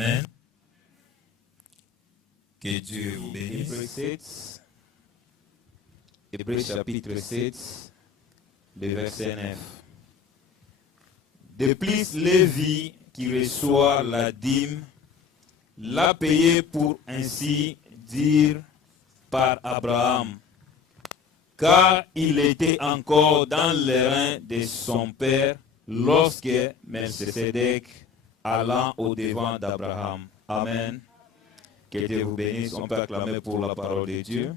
Amen. Que Dieu vous bénisse. Hébreux chapitre 7, le verset 9. De plus, Lévi, qui reçoit la dîme, l'a payé pour ainsi dire par Abraham, car il était encore dans les reins de son père lorsque Melchisedec allant au devant d'Abraham. Amen. Que Dieu vous bénisse. On peut acclamer pour la parole de Dieu.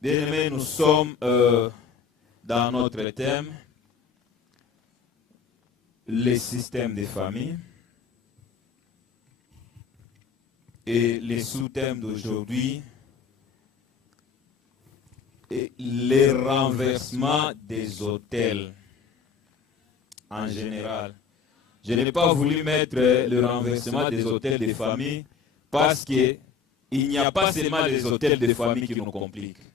Bien-aimés, nous sommes dans notre thème, les systèmes de famille. Et les sous-thèmes d'aujourd'hui, est les renversements des autels en général. Je n'ai pas voulu mettre le renversement des autels de famille parce qu'il n'y a pas seulement les autels de famille qui nous compliquent.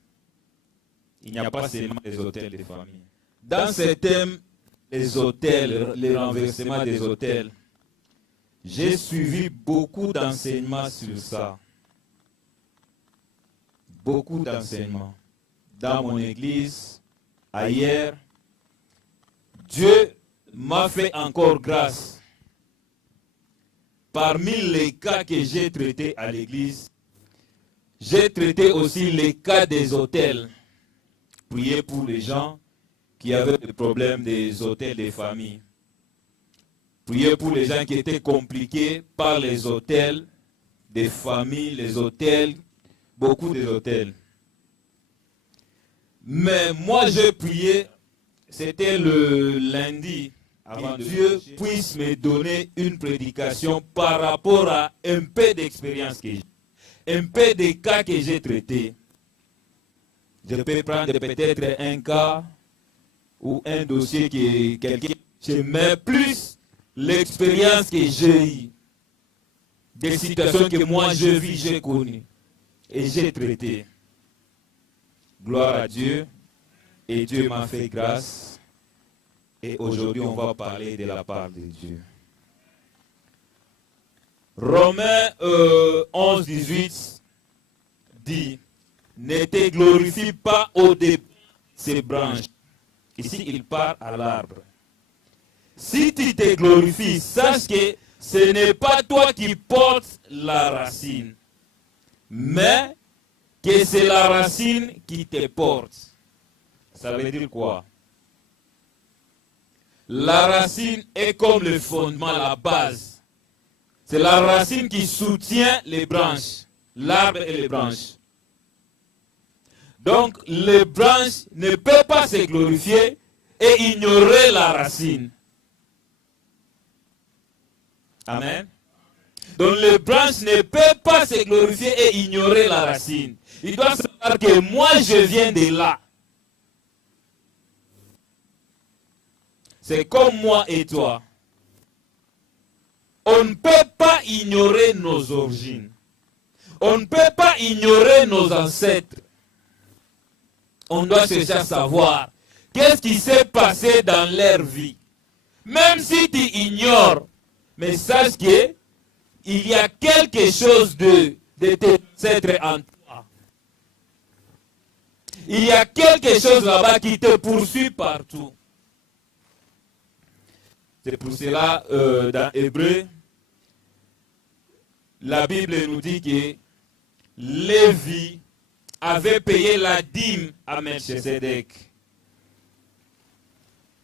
Il n'y a pas seulement les autels de famille. Dans ces thèmes, les autels, les renversements des autels, j'ai suivi beaucoup d'enseignements sur ça. Beaucoup d'enseignements. Dans mon église, ailleurs, Dieu m'a fait encore grâce. Parmi les cas que j'ai traités à l'église, j'ai traité aussi les cas des autels. Prier pour les gens qui avaient des problèmes des autels des familles. Prier pour les gens qui étaient compliqués par les autels des familles, les autels, beaucoup des autels. Mais moi, j'ai prié, c'était le lundi, avant que Dieu puisse me donner une prédication par rapport à un peu d'expérience que j'ai, un peu de cas que j'ai traités. Je peux prendre peut-être un cas ou un dossier qui est quelqu'un. Je mets plus l'expérience que j'ai eue, des situations que moi je vis, j'ai connues et j'ai traité. Gloire à Dieu. Et Dieu m'a fait grâce. Et aujourd'hui, on va parler de la part de Dieu. Romains 11, 18 dit: ne te glorifie pas au début de ces branches. Ici, il part à l'arbre. Si tu te glorifies, sache que ce n'est pas toi qui portes la racine, mais que c'est la racine qui te porte. Ça veut dire quoi? La racine est comme le fondement, la base. C'est la racine qui soutient les branches, l'arbre et les branches. Donc, les branches ne peuvent pas se glorifier et ignorer la racine. Amen. Donc, les branches ne peuvent pas se glorifier et ignorer la racine. Ils doivent savoir que moi, je viens de là. C'est comme moi et toi. On ne peut pas ignorer nos origines. On ne peut pas ignorer nos ancêtres. On doit chercher à savoir qu'est-ce qui s'est passé dans leur vie. Même si tu ignores, mais sache qu'il y a quelque chose de tes ancêtres en toi. Il y a quelque chose là-bas qui te poursuit partout. C'est pour cela, dans Hébreux, la Bible nous dit que Lévi avait payé la dîme à Melchisedec.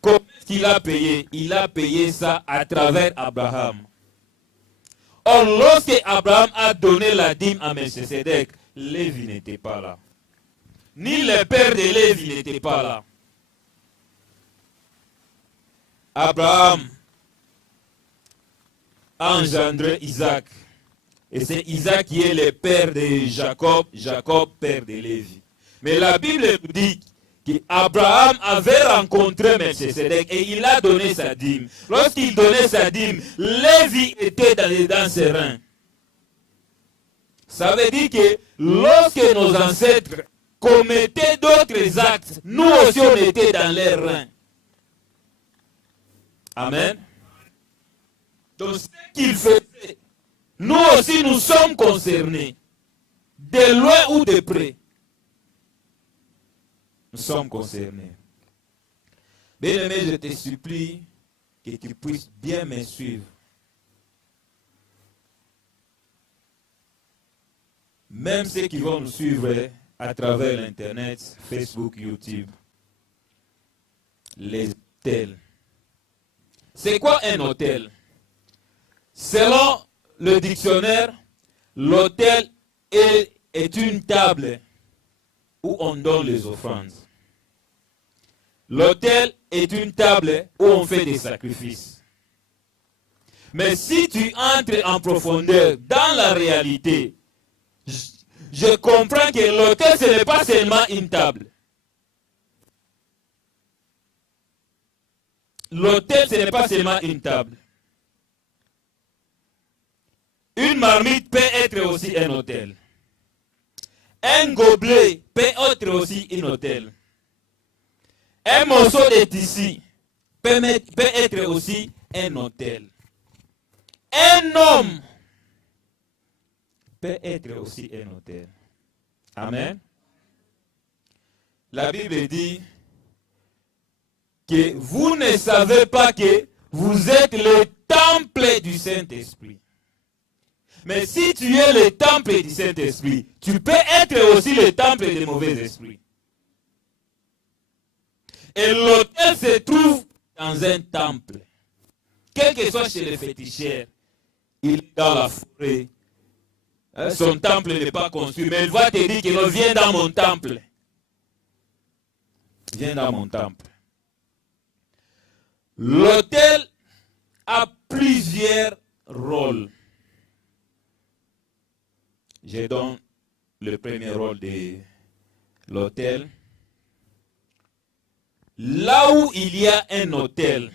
Comment est-ce qu'il a payé? Il a payé ça à travers Abraham. Or, lorsque Abraham a donné la dîme à Melchisedec, Lévi n'était pas là. Ni le père de Lévi n'était pas là. Abraham a engendré Isaac. Et c'est Isaac qui est le père de Jacob, Jacob père de Lévi. Mais la Bible nous dit qu'Abraham avait rencontré Melchisedec et il a donné sa dîme. Lorsqu'il donnait sa dîme, Lévi était dans ses reins. Ça veut dire que lorsque nos ancêtres commettaient d'autres actes, nous aussi on était dans leurs reins. Amen. Donc, ce qu'il faisait, nous aussi, nous sommes concernés. De loin ou de près. Nous sommes concernés. Bien-aimé, je te supplie que tu puisses bien me suivre. Même ceux qui vont nous suivre à travers l'Internet, Facebook, YouTube. Les hôtels. C'est quoi un hôtel? Selon le dictionnaire, l'hôtel est une table où on donne les offrandes. L'autel est une table où on fait des sacrifices. Mais si tu entres en profondeur dans la réalité, je comprends que l'autel, ce n'est pas seulement une table. L'autel, ce n'est pas seulement une table. Une marmite peut être aussi un autel. Un gobelet peut être aussi un autel. Un morceau de tissu peut être aussi un autel. Un homme peut être aussi un autel. Amen. La Bible dit que vous ne savez pas que vous êtes le temple du Saint-Esprit. Mais si tu es le temple du Saint-Esprit, tu peux être aussi le temple des mauvais esprits. Et l'autel se trouve dans un temple. Quel que soit chez les féticheurs, il est dans la forêt. Son temple n'est pas construit, mais il va te dire qu'il vient dans mon temple. Viens dans mon temple. L'autel a plusieurs rôles. Je donne le premier rôle de l'autel. Là où il y a un autel,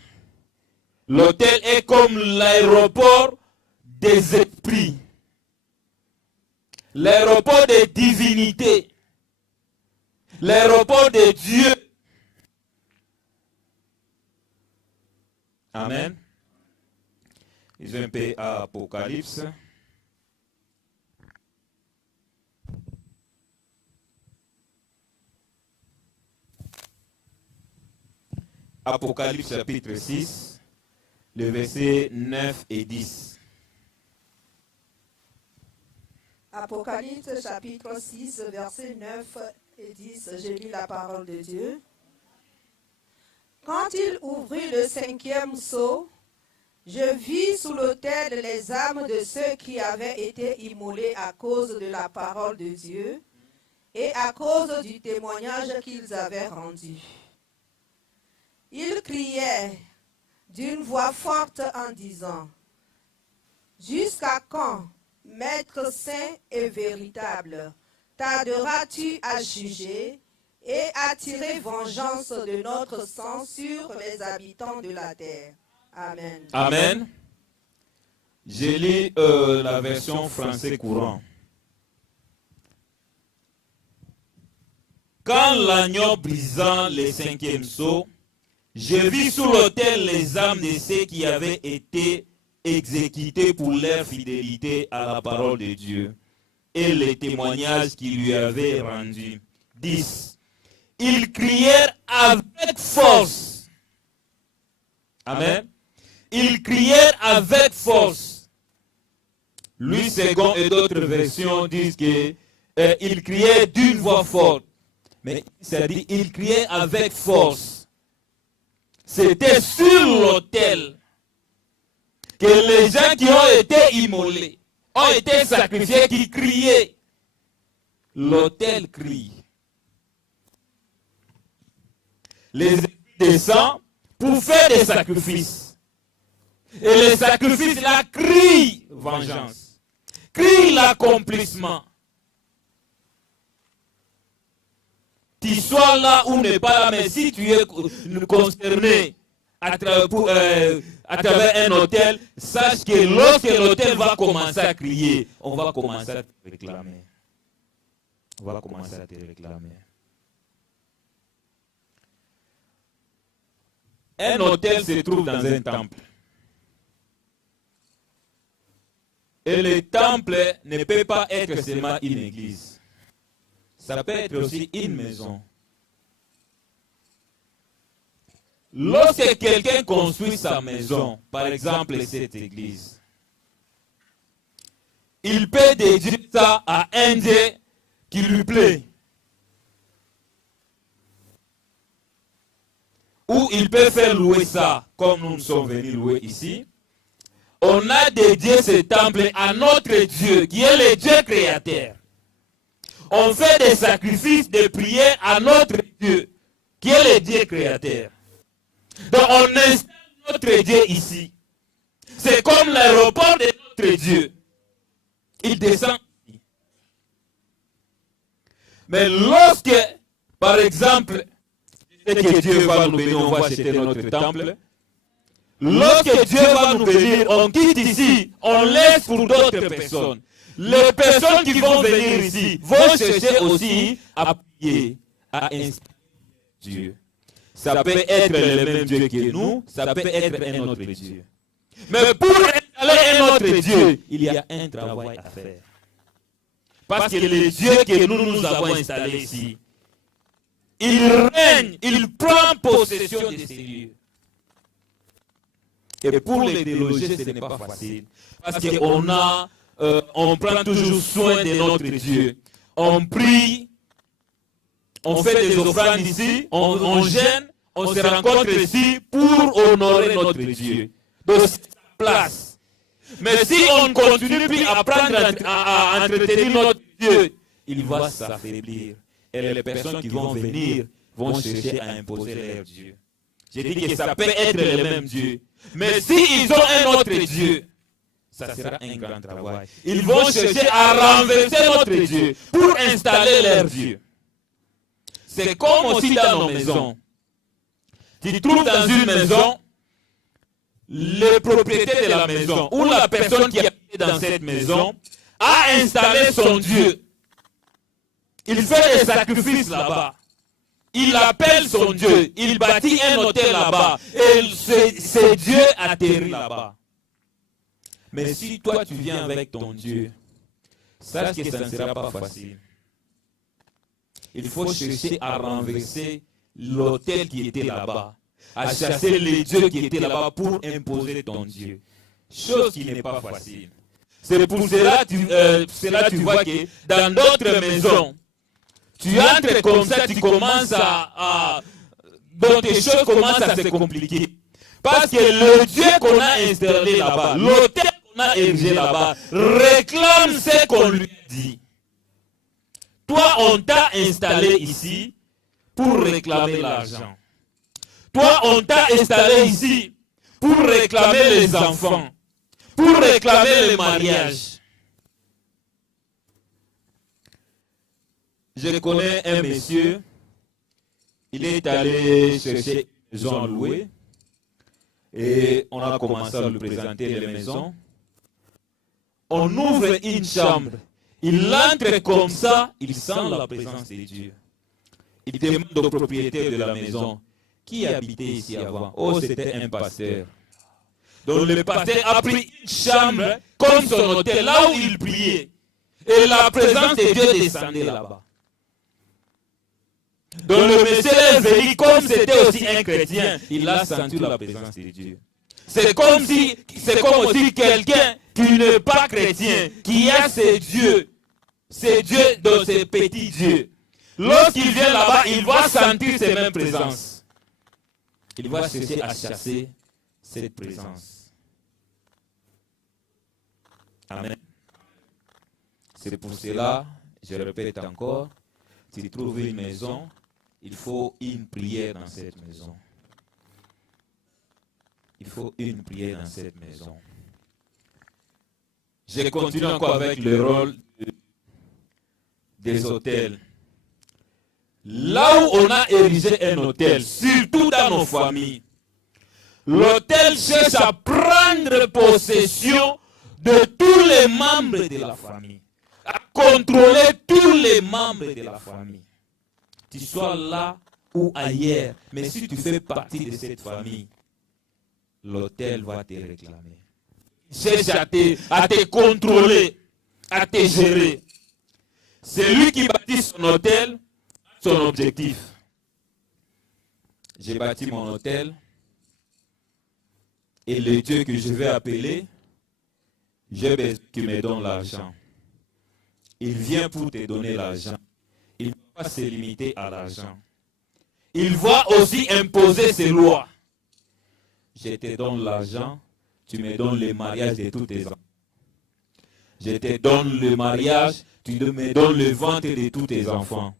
l'autel est comme l'aéroport des esprits, l'aéroport des divinités, l'aéroport de Dieu. Amen. Ils ont un peu à Apocalypse. Apocalypse chapitre 6, le verset 9 et 10. Apocalypse chapitre 6, verset 9 et 10, j'ai lu la parole de Dieu. Quand il ouvrit le 5e sceau, je vis sous l'autel les âmes de ceux qui avaient été immolés à cause de la parole de Dieu et à cause du témoignage qu'ils avaient rendu. Ils criaient d'une voix forte en disant, « Jusqu'à quand, Maître saint et véritable, tarderas-tu à juger et à tirer vengeance de notre sang sur les habitants de la terre? » Amen. Amen. J'ai lu la version français courant. Quand l'agneau brisant le 5e sceau, je vis sous l'autel les âmes de ceux qui avaient été exécutés pour leur fidélité à la parole de Dieu et les témoignages qu'il lui avait rendus. 10. Ils crièrent avec force. Amen. Ils crièrent avec force. Louis II et d'autres versions disent qu'ils criaient d'une voix forte. Mais ça dit ils criaient avec force. C'était sur l'autel que les gens qui ont été immolés, ont été sacrifiés, qui criaient. L'autel crie. Les esprits descendent pour faire des sacrifices. Et les sacrifices là crient vengeance, crient l'accomplissement. Tu sois là ou n'est pas là, mais si tu es concerné à travers un hôtel, sache que lorsque l'hôtel va commencer à crier, on va commencer à te réclamer. On va commencer à te réclamer. Un autel se trouve dans un temple. Et le temple ne peut pas être seulement une église. Ça peut être aussi une maison. Lorsque quelqu'un construit sa maison, par exemple cette église, il peut dédier ça à un Dieu qui lui plaît. Ou il peut faire louer ça, comme nous sommes venus louer ici. On a dédié ce temple à notre Dieu, qui est le Dieu créateur. On fait des sacrifices, des prières à notre Dieu, qui est le Dieu créateur. Donc on installe notre Dieu ici. C'est comme l'aéroport de notre Dieu. Il descend ici. Mais lorsque, par exemple, que Dieu va nous bénir, on va acheter notre temple. Lorsque Dieu va nous bénir, on quitte ici, on laisse pour d'autres personnes. Les personnes qui vont venir ici vont chercher aussi à prier, à installer Dieu. Ça peut être le même Dieu que nous, ça peut être un autre Dieu. Mais pour installer un autre Dieu, il y a un travail à faire. Parce que le Dieu que nous avons installé ici, il règne, il prend possession de ces lieux. Et pour les déloger, ce n'est pas facile. Parce on prend toujours soin de notre Dieu. On prie, on fait des offrandes ici, on gêne, on se rencontre ici pour honorer notre Dieu. De cette place. Mais si on ne continue plus à entretenir notre Dieu, il va s'affaiblir. Et les personnes qui vont venir vont chercher à imposer leur Dieu. J'ai dit que ça peut être le même Dieu. Mais s'ils ont un autre Dieu, ça sera un grand travail. Ils vont chercher à renverser notre Dieu pour installer leur Dieu. C'est comme aussi dans nos maisons. Tu trouves dans une maison le propriétaire de la maison ou la personne qui habite dans cette maison a installé son Dieu. Il fait des sacrifices là-bas. Il appelle son Dieu. Il bâtit un hôtel là-bas. Et ce Dieu atterrit là-bas. Mais si toi tu viens avec ton Dieu, sache que ça ne sera pas facile. Il faut chercher à renverser l'hôtel qui était là-bas. À chasser les dieux qui étaient là-bas pour imposer ton Dieu. Chose qui n'est pas facile. C'est pour cela que tu vois que dans d'autres maisons, tu entres comme ça, tu commences donc tes choses commencent à se compliquer. Parce que le Dieu qu'on a installé là-bas, l'hôtel qu'on a érigé là-bas, réclame ce qu'on lui dit. Toi, on t'a installé ici pour réclamer l'argent. Toi, on t'a installé ici pour réclamer les enfants, pour réclamer le mariage. Je connais un monsieur, il est allé chercher une maison louée et on a commencé à lui présenter les maisons. On ouvre une chambre, il entre comme ça, il sent la présence de Dieu. Il demande au propriétaire de la maison, qui habitait ici avant? Oh, c'était un pasteur. Donc le pasteur a pris une chambre comme son hôtel, là où il priait. Et la présence de Dieu descendait là-bas. Donc le monsieur est venu, comme c'était aussi un chrétien, il a senti la présence de Dieu. C'est comme aussi quelqu'un qui n'est pas chrétien, qui a ses dieux dans ses petits dieux. Lorsqu'il vient là-bas, il va sentir ces mêmes présences. Il va chercher à chasser cette présence. Amen. C'est pour cela, je répète encore, si tu trouves une maison, il faut une prière dans cette maison. Il faut une prière dans cette maison. Je continue encore avec le rôle des hôtels. Là où on a érigé un hôtel, surtout dans nos familles, l'hôtel cherche à prendre possession de tous les membres de la famille, à contrôler tous les membres de la famille. Tu sois là ou ailleurs, mais si tu fais partie de cette famille, l'hôtel va te réclamer. Cherche à te contrôler, à te gérer. Celui qui bâtit son hôtel, son objectif. J'ai bâti mon hôtel et le Dieu que je vais appeler, j'ai besoin qu'il me donne l'argent. Il vient pour te donner l'argent. Il ne va pas se limiter à l'argent. Il va aussi imposer ses lois. Je te donne l'argent, tu me donnes le mariage de tous tes enfants. Je te donne le mariage, tu me donnes le ventre de tous tes enfants.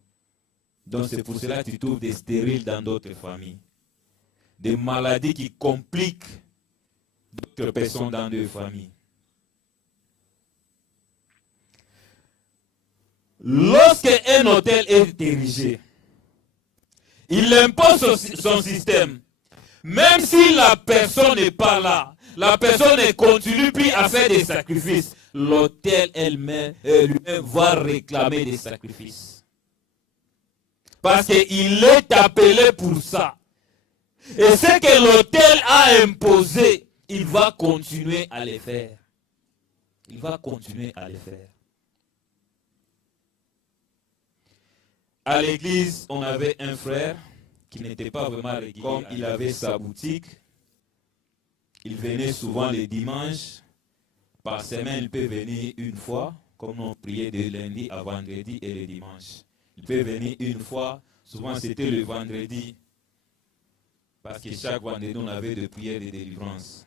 Donc c'est pour cela que tu trouves des stériles dans d'autres familles. Des maladies qui compliquent d'autres personnes dans deux familles. Lorsqu'un hôtel est érigé, il impose son système. Même si la personne n'est pas là, la personne ne continue plus à faire des sacrifices, l'hôtel elle-même va réclamer des sacrifices. Parce qu'il est appelé pour ça. Et ce que l'hôtel a imposé, il va continuer à les faire. Il va continuer à les faire. À l'église, on avait un frère qui n'était pas vraiment régulier. Comme il avait sa boutique, il venait souvent les dimanches. Par semaine, il peut venir une fois, comme on priait de lundi à vendredi et le dimanche. Il peut venir une fois, souvent c'était le vendredi, parce que chaque vendredi, on avait des prières de délivrance.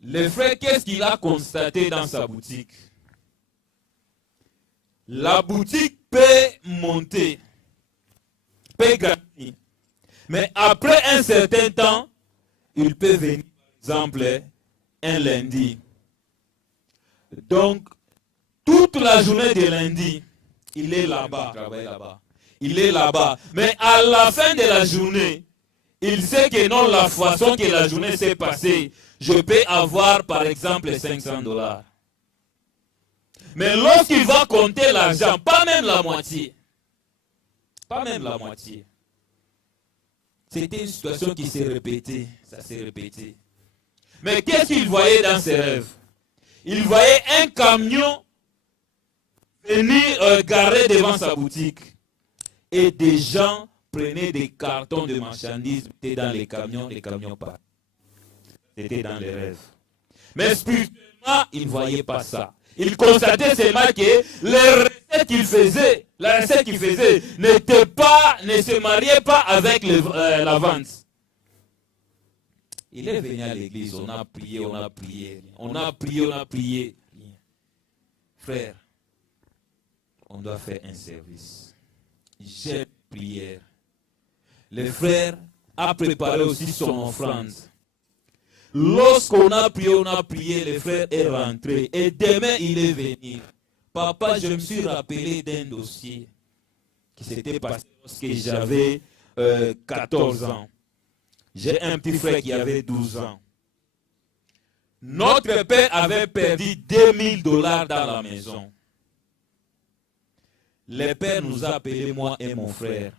Le frère, qu'est-ce qu'il a constaté dans sa boutique? La boutique peut monter, peut grandir. Mais après un certain temps, il peut venir, par exemple, un lundi. Donc, toute la journée de lundi, il est là-bas, travaille là-bas. Il est là-bas. Mais à la fin de la journée, il sait que non, la façon que la journée s'est passée, je peux avoir, par exemple, $500. Mais lorsqu'il va compter l'argent, pas même la moitié. Pas même la moitié. C'était une situation qui s'est répétée. Ça s'est répété. Mais qu'est-ce qu'il voyait dans ses rêves? Il voyait un camion venir garer devant sa boutique. Et des gens prenaient des cartons de marchandises, mettaient dans les camions partent. C'était dans les rêves. Mais spirituellement, il ne voyait pas ça. Il constatait seulement que les recettes qu'il faisait, la recette qu'il faisait ne se mariait pas avec la vente. Il est venu à l'église, on a prié, on a prié. On a prié, on a prié. Frère, on doit faire un service. J'ai prière. Le frère a préparé aussi son offrande. Lorsqu'on a prié, le frère est rentré. Et demain, il est venu. Papa, je me suis rappelé d'un dossier qui s'était passé lorsque j'avais 14 ans. J'ai un petit frère qui avait 12 ans. Notre père avait perdu $2000 dans la maison. Le père nous a appelé, moi et mon frère.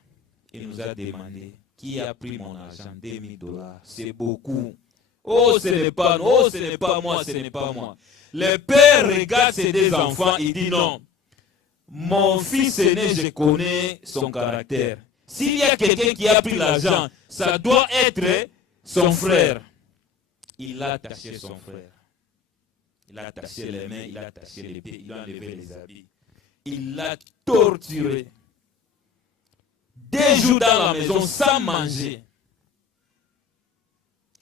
Il nous a demandé qui a pris mon argent, $2000. C'est beaucoup. Oh, ce n'est pas moi, ce n'est pas moi. Le père regarde ses deux enfants, il dit non. Mon fils aîné, je connais son caractère. S'il y a quelqu'un qui a pris l'argent, ça doit être son frère. Il a attaché son frère. Il a attaché les mains, il a attaché les pieds, il a enlevé les habits. Il l'a torturé. 2 jours dans la maison sans manger.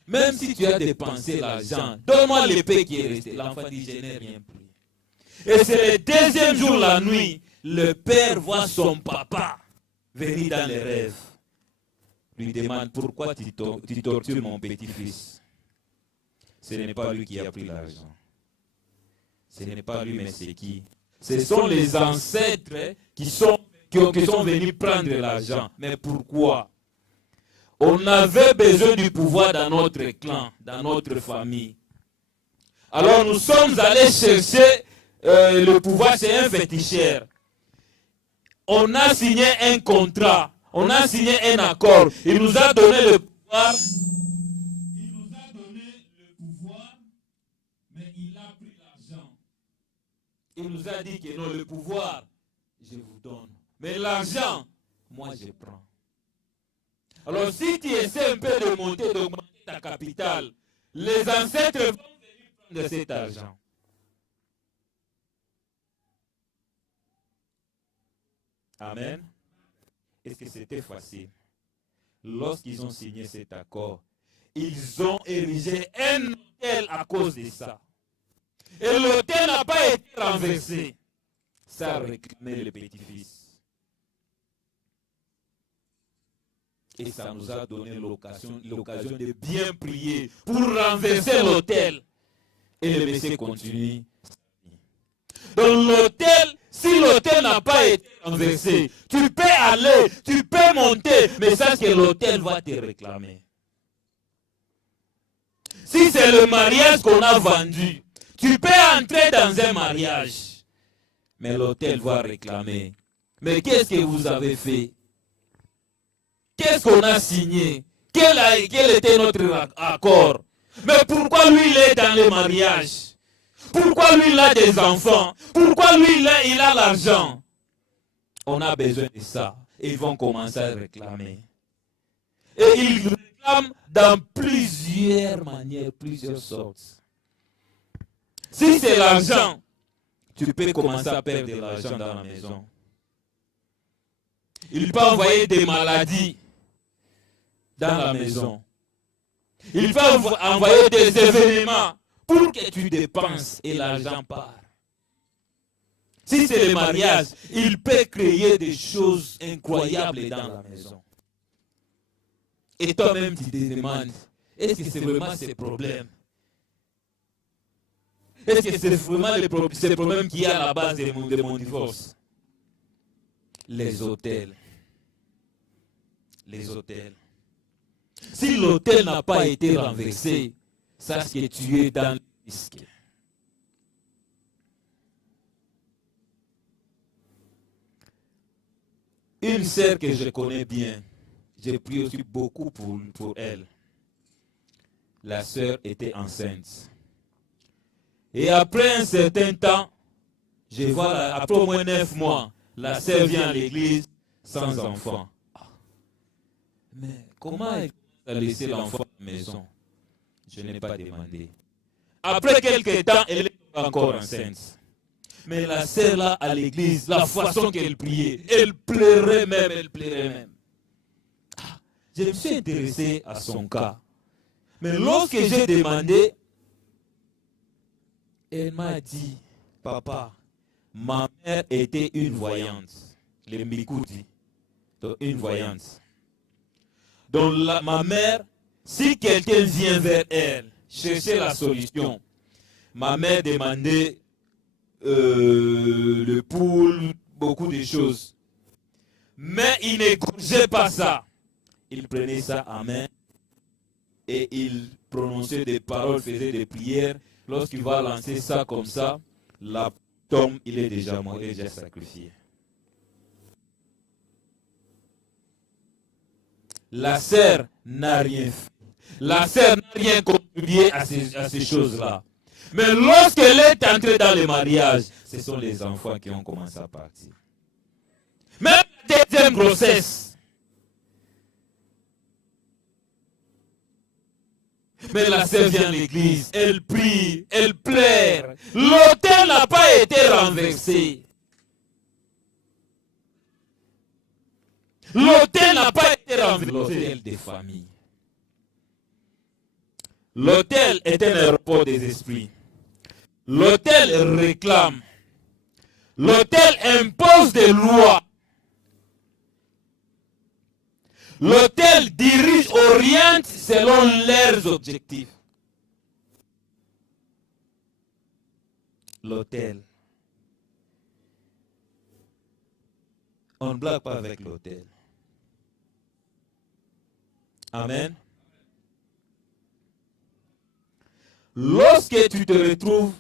Même si tu as dépensé l'argent, donne-moi l'épée qui est restée. L'enfant dit, je n'ai rien pris. Et c'est le 2e jour, la nuit, le père voit son papa venir dans les rêves. Lui demande, pourquoi tu tortures mon petit-fils? Ce n'est pas lui qui a pris l'argent. Ce n'est pas lui, mais c'est qui? Ce sont les ancêtres qui sont venus prendre l'argent. Mais pourquoi? On avait besoin du pouvoir dans notre clan, dans notre famille. Alors nous sommes allés chercher le pouvoir chez un féticheur. On a signé un contrat. On a signé un accord. Il nous a donné le pouvoir. Il nous a donné le pouvoir, mais il a pris l'argent. Il nous a dit que non, le pouvoir, je vous donne. Mais l'argent, moi je prends. Alors si tu essaies un peu de monter, d'augmenter ta capitale, les ancêtres vont venir prendre cet argent. Amen. Est-ce que c'était facile? Lorsqu'ils ont signé cet accord, ils ont érigé un hôtel à cause de ça. Et l'hôtel n'a pas été renversé. Ça a réclamé le petit-fils. Et ça nous a donné l'occasion de bien prier pour renverser l'autel. Et le monsieur continue. Dans l'autel, si l'autel n'a pas été renversé, tu peux aller, tu peux monter, mais sache que l'autel va te réclamer. Si c'est le mariage qu'on a vendu, tu peux entrer dans un mariage, mais l'autel va réclamer. Mais qu'est-ce que vous avez fait? Qu'est-ce qu'on a signé? Quel était notre accord? Mais pourquoi lui il est dans le mariage? Pourquoi lui il a des enfants? Pourquoi lui il a l'argent? On a besoin de ça. Et ils vont commencer à réclamer. Et ils réclament dans plusieurs manières, plusieurs sortes. Si c'est l'argent, tu peux commencer à perdre de l'argent dans la maison. Il peut envoyer des maladies dans la maison. Il peut envoyer des événements pour que tu dépenses et l'argent part. Si c'est le mariage, il peut créer des choses incroyables dans la maison. Et toi-même tu te demandes, est-ce que c'est vraiment ces problèmes? Est-ce que c'est vraiment ces problèmes qui est à la base de mon divorce? Les hôtels. Les hôtels. Si l'hôtel n'a pas été renversé, sache que tu es dans le risque. Une sœur que je connais bien, j'ai prié aussi beaucoup pour elle. La sœur était enceinte. Et après un certain temps, je vois, après au moins 9 mois, la sœur vient à l'église sans enfant. Mais comment elle a laissé l'enfant à la maison? Je n'ai pas demandé. Après quelques temps, elle est encore enceinte. Mais la sœur là à l'église, la façon qu'elle priait, elle pleurait même. Je me suis intéressé à son cas. Mais lorsque j'ai demandé, elle m'a dit, papa, ma mère était une voyante. Les Mikoudi, une voyante. Donc ma mère, si quelqu'un vient vers elle, chercher la solution, ma mère demandait le poule, beaucoup de choses. Mais il n'écoutait pas ça. Il prenait ça en main et il prononçait des paroles, faisait des prières. Lorsqu'il va lancer ça comme ça, la tombe, il est déjà mort, il est déjà sacrifié. La sœur n'a rien fait. La sœur n'a rien contribué à ces choses-là. Mais lorsqu'elle est entrée dans le mariage, ce sont les enfants qui ont commencé à partir. Même la deuxième grossesse. Mais la sœur vient à l'église, elle prie, elle pleure. L'autel n'a pas été renversé. L'autel n'a pas été renversé. L'autel des familles. L'autel est un aéroport des esprits. L'autel réclame. L'autel impose des lois. L'autel dirige, oriente selon leurs objectifs. L'autel. On ne blague pas avec l'autel. Amen. Lorsque tu te retrouves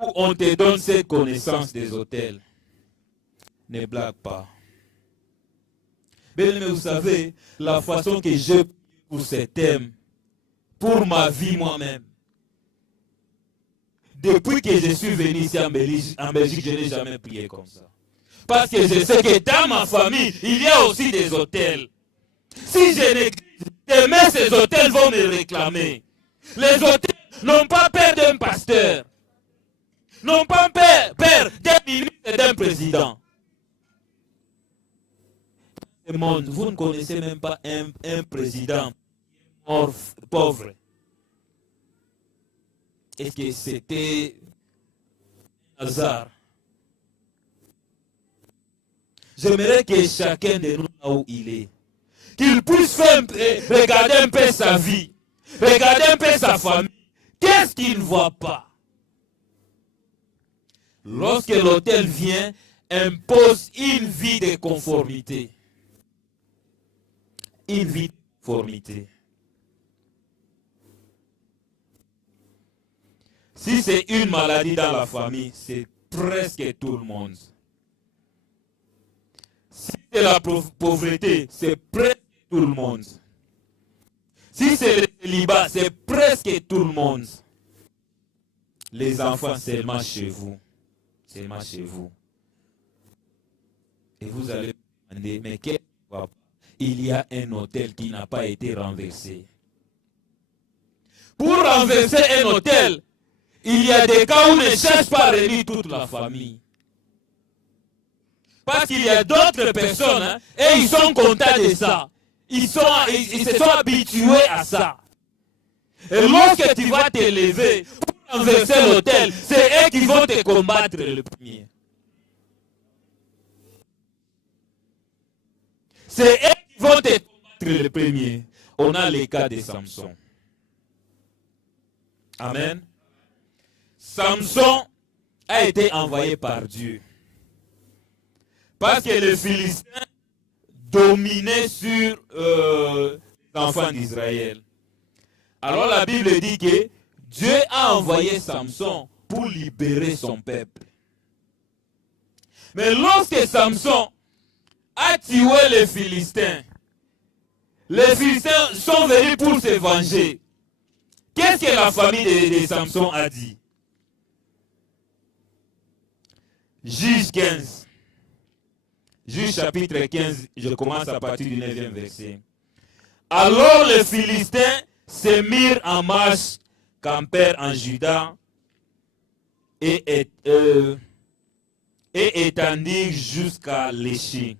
où on te donne cette connaissance des autels, ne blague pas. Mais vous savez, la façon que j'ai pour ces thèmes, pour ma vie moi-même, depuis que je suis venu ici en Belgique, je n'ai jamais prié comme ça. Parce que je sais que dans ma famille, il y a aussi des hôtels. Si je néglige, demain ces hôtels vont me réclamer. Les hôtels n'ont pas peur d'un pasteur. N'ont pas peur d'un ministre et d'un président. Monde, vous ne connaissez même pas un président mort, pauvre. Est-ce que c'était un hasard? J'aimerais que chacun de nous, là où il est, qu'il puisse regarder un peu sa vie, regarder un peu sa famille. Qu'est-ce qu'il ne voit pas? Lorsque l'autel vient, impose une vie de conformité. Une vie de conformité. Si c'est une maladie dans la famille, c'est presque tout le monde. Si c'est la pauvreté, c'est presque tout le monde. Si c'est le célibat, c'est presque tout le monde. Les enfants, seulement chez vous. Seulement chez vous. Et vous allez me demander, mais qu'est-ce qui va pas? Il y a un hôtel qui n'a pas été renversé. Pour renverser un hôtel, il y a des cas où on ne cherche pas à réunir toute la famille. Parce qu'il y a d'autres personnes, hein, et ils sont contents de ça. Ils se sont habitués à ça. Et lorsque tu vas t'élever pour renverser l'autel, c'est eux qui vont te combattre le premier. C'est eux qui vont te combattre le premier. On a les cas de Samson. Amen. Samson a été envoyé par Dieu. Parce que les Philistins dominaient sur les enfants d'Israël. Alors la Bible dit que Dieu a envoyé Samson pour libérer son peuple. Mais lorsque Samson a tué les Philistins sont venus pour se venger. Qu'est-ce que la famille de Samson a dit? Juge 15. Juge chapitre 15, je commence à partir du 9e verset. Alors les Philistins se mirent en marche, campèrent en Juda et étendirent jusqu'à l'Échi.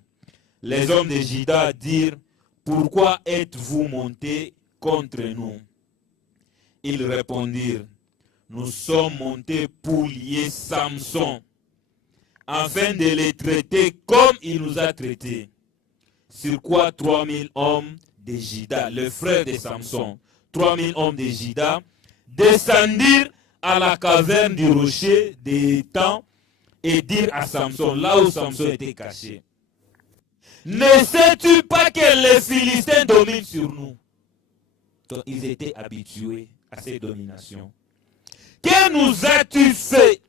Les hommes de Juda dirent, pourquoi êtes-vous montés contre nous? Ils répondirent, nous sommes montés pour lier Samson, afin de les traiter comme il nous a traités. Sur quoi 3000 hommes de Juda, le frère de Samson, 3000 hommes de Juda, descendirent à la caverne du rocher des étangs et dirent à Samson, là où Samson était caché, ne sais-tu pas que les Philistins dominent sur nous? Donc, ils étaient habitués à ces dominations. Que nous as-tu fait?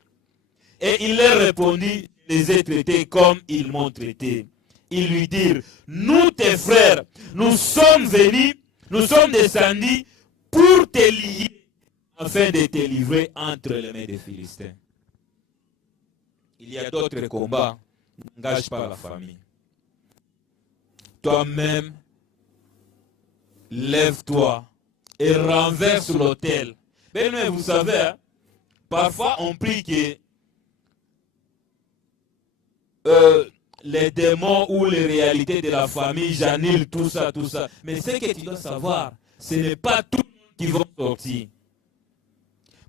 Et il leur répondit, je les ai traités comme ils m'ont traité. Ils lui dirent, nous tes frères, nous sommes venus, nous sommes descendus pour te lier, afin de te livrer entre les mains des Philistins. Il y a d'autres combats, n'engage pas la famille. Toi-même, lève-toi et renverse l'autel. Mais vous savez, hein, parfois on prie que les démons ou les réalités de la famille, j'annule tout ça. Mais ce que tu dois savoir, ce n'est pas tout qui vont sortir.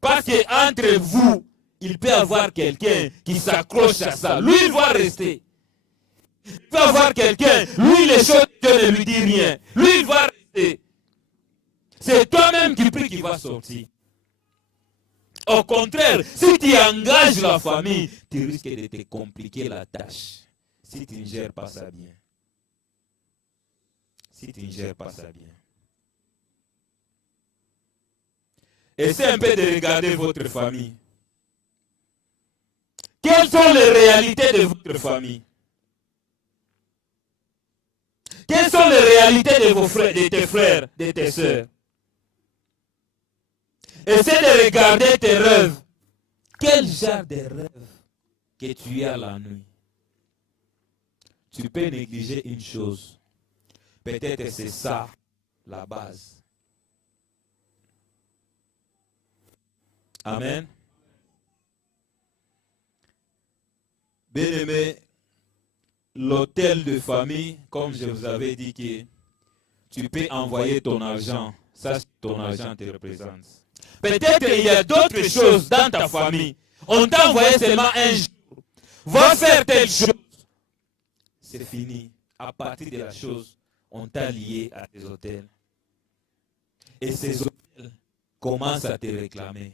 Parce qu'entre vous, il peut y avoir quelqu'un qui s'accroche à ça. Lui, il va rester. Il peut y avoir quelqu'un, lui, les choses, Dieu ne lui dit rien. Lui, il va rester. C'est toi-même qui prie qu'il va sortir. Au contraire, si tu engages la famille, tu risques de te compliquer la tâche. Si tu ne gères pas ça bien. Si tu ne gères pas ça bien. Essayez un peu de regarder votre famille. Quelles sont les réalités de votre famille? Quelles sont les réalités de vos frères, de tes frères, de tes sœurs? Essaie de regarder tes rêves. Quel genre de rêve que tu as la nuit? Tu peux négliger une chose. Peut-être que c'est ça la base. Amen. Bien-aimé, l'hôtel de famille, comme je vous avais dit, que tu peux envoyer ton argent. Ça, ton argent te représente. Peut-être qu'il y a d'autres choses dans ta famille. On t'a envoyé seulement un jour. Va faire telle chose. C'est fini. À partir de la chose, on t'a lié à tes hôtels. Et ces hôtels commencent à te réclamer.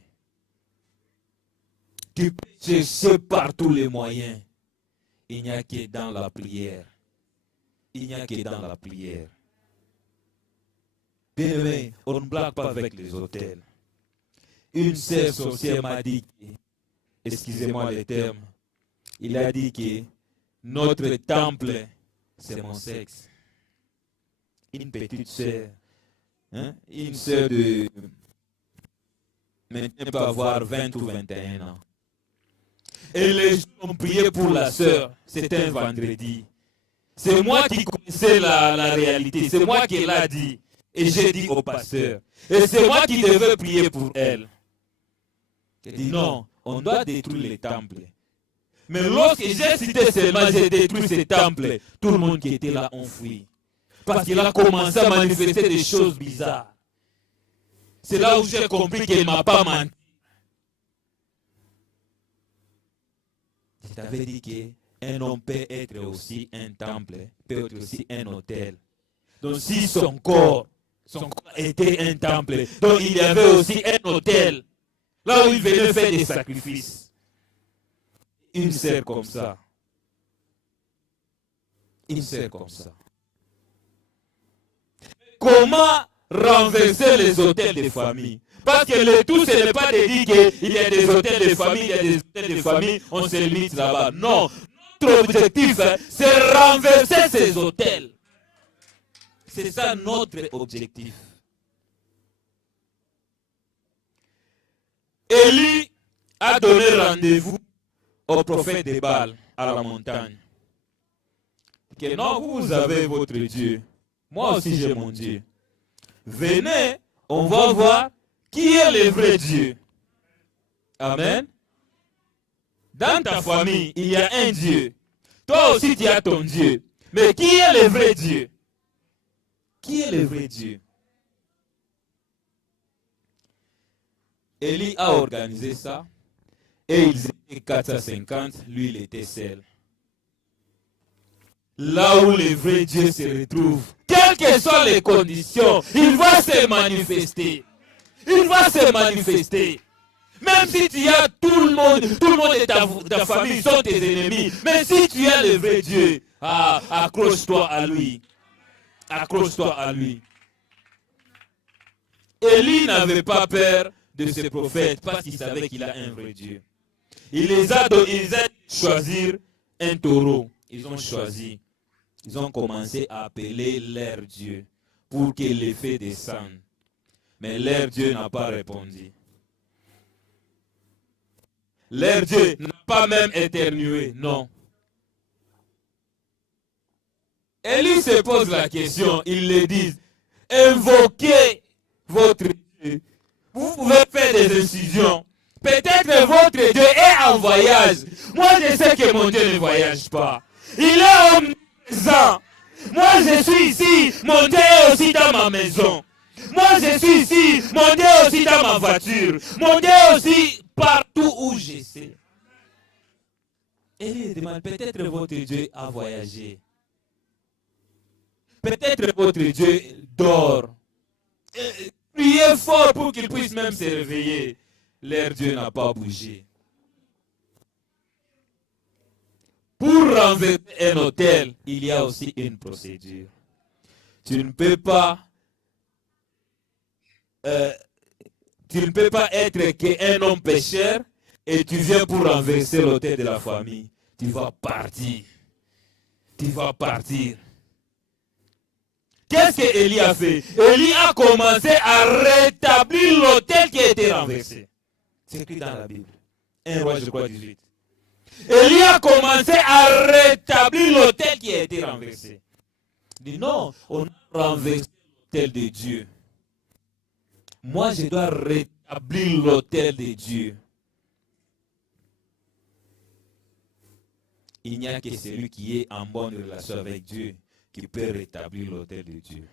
Tu peux chercher par tous les moyens. Il n'y a que dans la prière. Il n'y a que dans la prière. Bien aimé, on ne blague pas avec les hôtels. Une sœur sorcière m'a dit, excusez-moi le terme, il a dit que notre temple, c'est mon sexe. Une petite sœur, une sœur de, maintenant peut avoir 20 ou 21 ans. Et les gens ont prié pour la sœur, c'était un vendredi. C'est moi qui connaissais la réalité, c'est moi qui l'ai dit. Et j'ai dit au pasteur, et c'est moi qui devais prier pour elle. J'ai dit non, on doit détruire les temples. Mais lorsque j'ai cité seulement, j'ai détruit ces temples, tout le monde qui était là ont fui. Parce qu'il a commencé à manifester des choses bizarres. C'est là où j'ai compris qu'il ne m'a pas menti. Je t'avais dit qu'un homme peut être aussi un temple, peut être aussi un hôtel. Donc si son corps était un temple, donc il y avait aussi un hôtel, là où il venait faire des sacrifices. Une sœur comme ça. Une sœur comme ça. Comment renverser les hôtels de famille? Parce que le tout, ce n'est pas de dire qu'il y a des hôtels de famille, il y a des hôtels de famille, on se limite là-bas. Non. Notre objectif, c'est renverser ces hôtels. C'est ça notre objectif. Élie a donné rendez-vous au prophète de Baal à la montagne. Que non, vous avez votre Dieu. Moi aussi j'ai mon Dieu. Venez, on va voir qui est le vrai Dieu. Amen. Dans ta famille, il y a un Dieu. Toi aussi tu as ton Dieu. Mais qui est le vrai Dieu? Qui est le vrai Dieu? Élie a organisé ça. Et ils étaient 450, lui il était seul. Là où le vrai Dieu se retrouve, quelles que soient les conditions, il va se manifester. Il va se manifester. Même si tu as tout le monde de ta famille sont tes ennemis, mais si tu as le vrai Dieu, accroche-toi à lui. Accroche-toi à lui. Élie n'avait pas peur de ce prophète parce qu'il savait qu'il a un vrai Dieu. Il les a choisi un taureau. Ils ont choisi. Ils ont commencé à appeler leur Dieu pour que l'effet descende. Mais leur Dieu n'a pas répondu. Leur Dieu n'a pas même éternué, non. Élie se pose la question, ils le disent, invoquez votre Dieu. Vous pouvez faire des incisions. Peut-être votre Dieu est en voyage. Moi, je sais que mon Dieu ne voyage pas. Il est omniprésent. Moi, je suis ici. Mon Dieu est aussi dans ma maison. Moi, je suis ici. Mon Dieu est aussi dans ma voiture. Mon Dieu est aussi partout où je sais. Et il demande, peut-être votre Dieu a voyagé. Peut-être votre Dieu dort. Priez fort pour qu'il puisse même se réveiller. Leur Dieu n'a pas bougé. Pour renverser un hôtel, il y a aussi une procédure. Tu ne peux pas être qu'un homme pécheur et tu viens pour renverser l'hôtel de la famille. Tu vas partir. Tu vas partir. Qu'est-ce que Élie a fait? Élie a commencé à rétablir l'autel qui a été renversé. C'est écrit dans la Bible. 1 Roi, je crois, 18. Élie a commencé à rétablir l'autel qui a été renversé. Il dit non, on a renversé l'autel de Dieu. Moi, je dois rétablir l'autel de Dieu. Il n'y a que celui qui est en bonne relation avec Dieu qui peut rétablir l'autel de Dieu.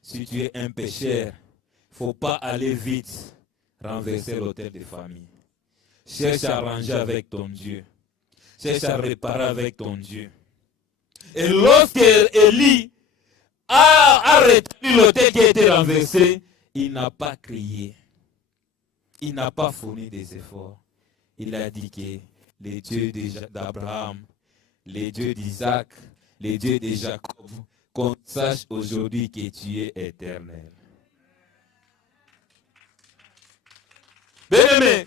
Si tu es un pécheur, il ne faut pas aller vite renverser l'autel de famille. Cherche à arranger avec ton Dieu. Cherche à réparer avec ton Dieu. Et lorsque Élie a rétabli l'autel qui a été renversé, il n'a pas crié. Il n'a pas fourni des efforts. Il a dit que les dieux d'Abraham, les dieux d'Isaac, les dieux de Jacob, qu'on sache aujourd'hui que tu es éternel. Bien-aimé,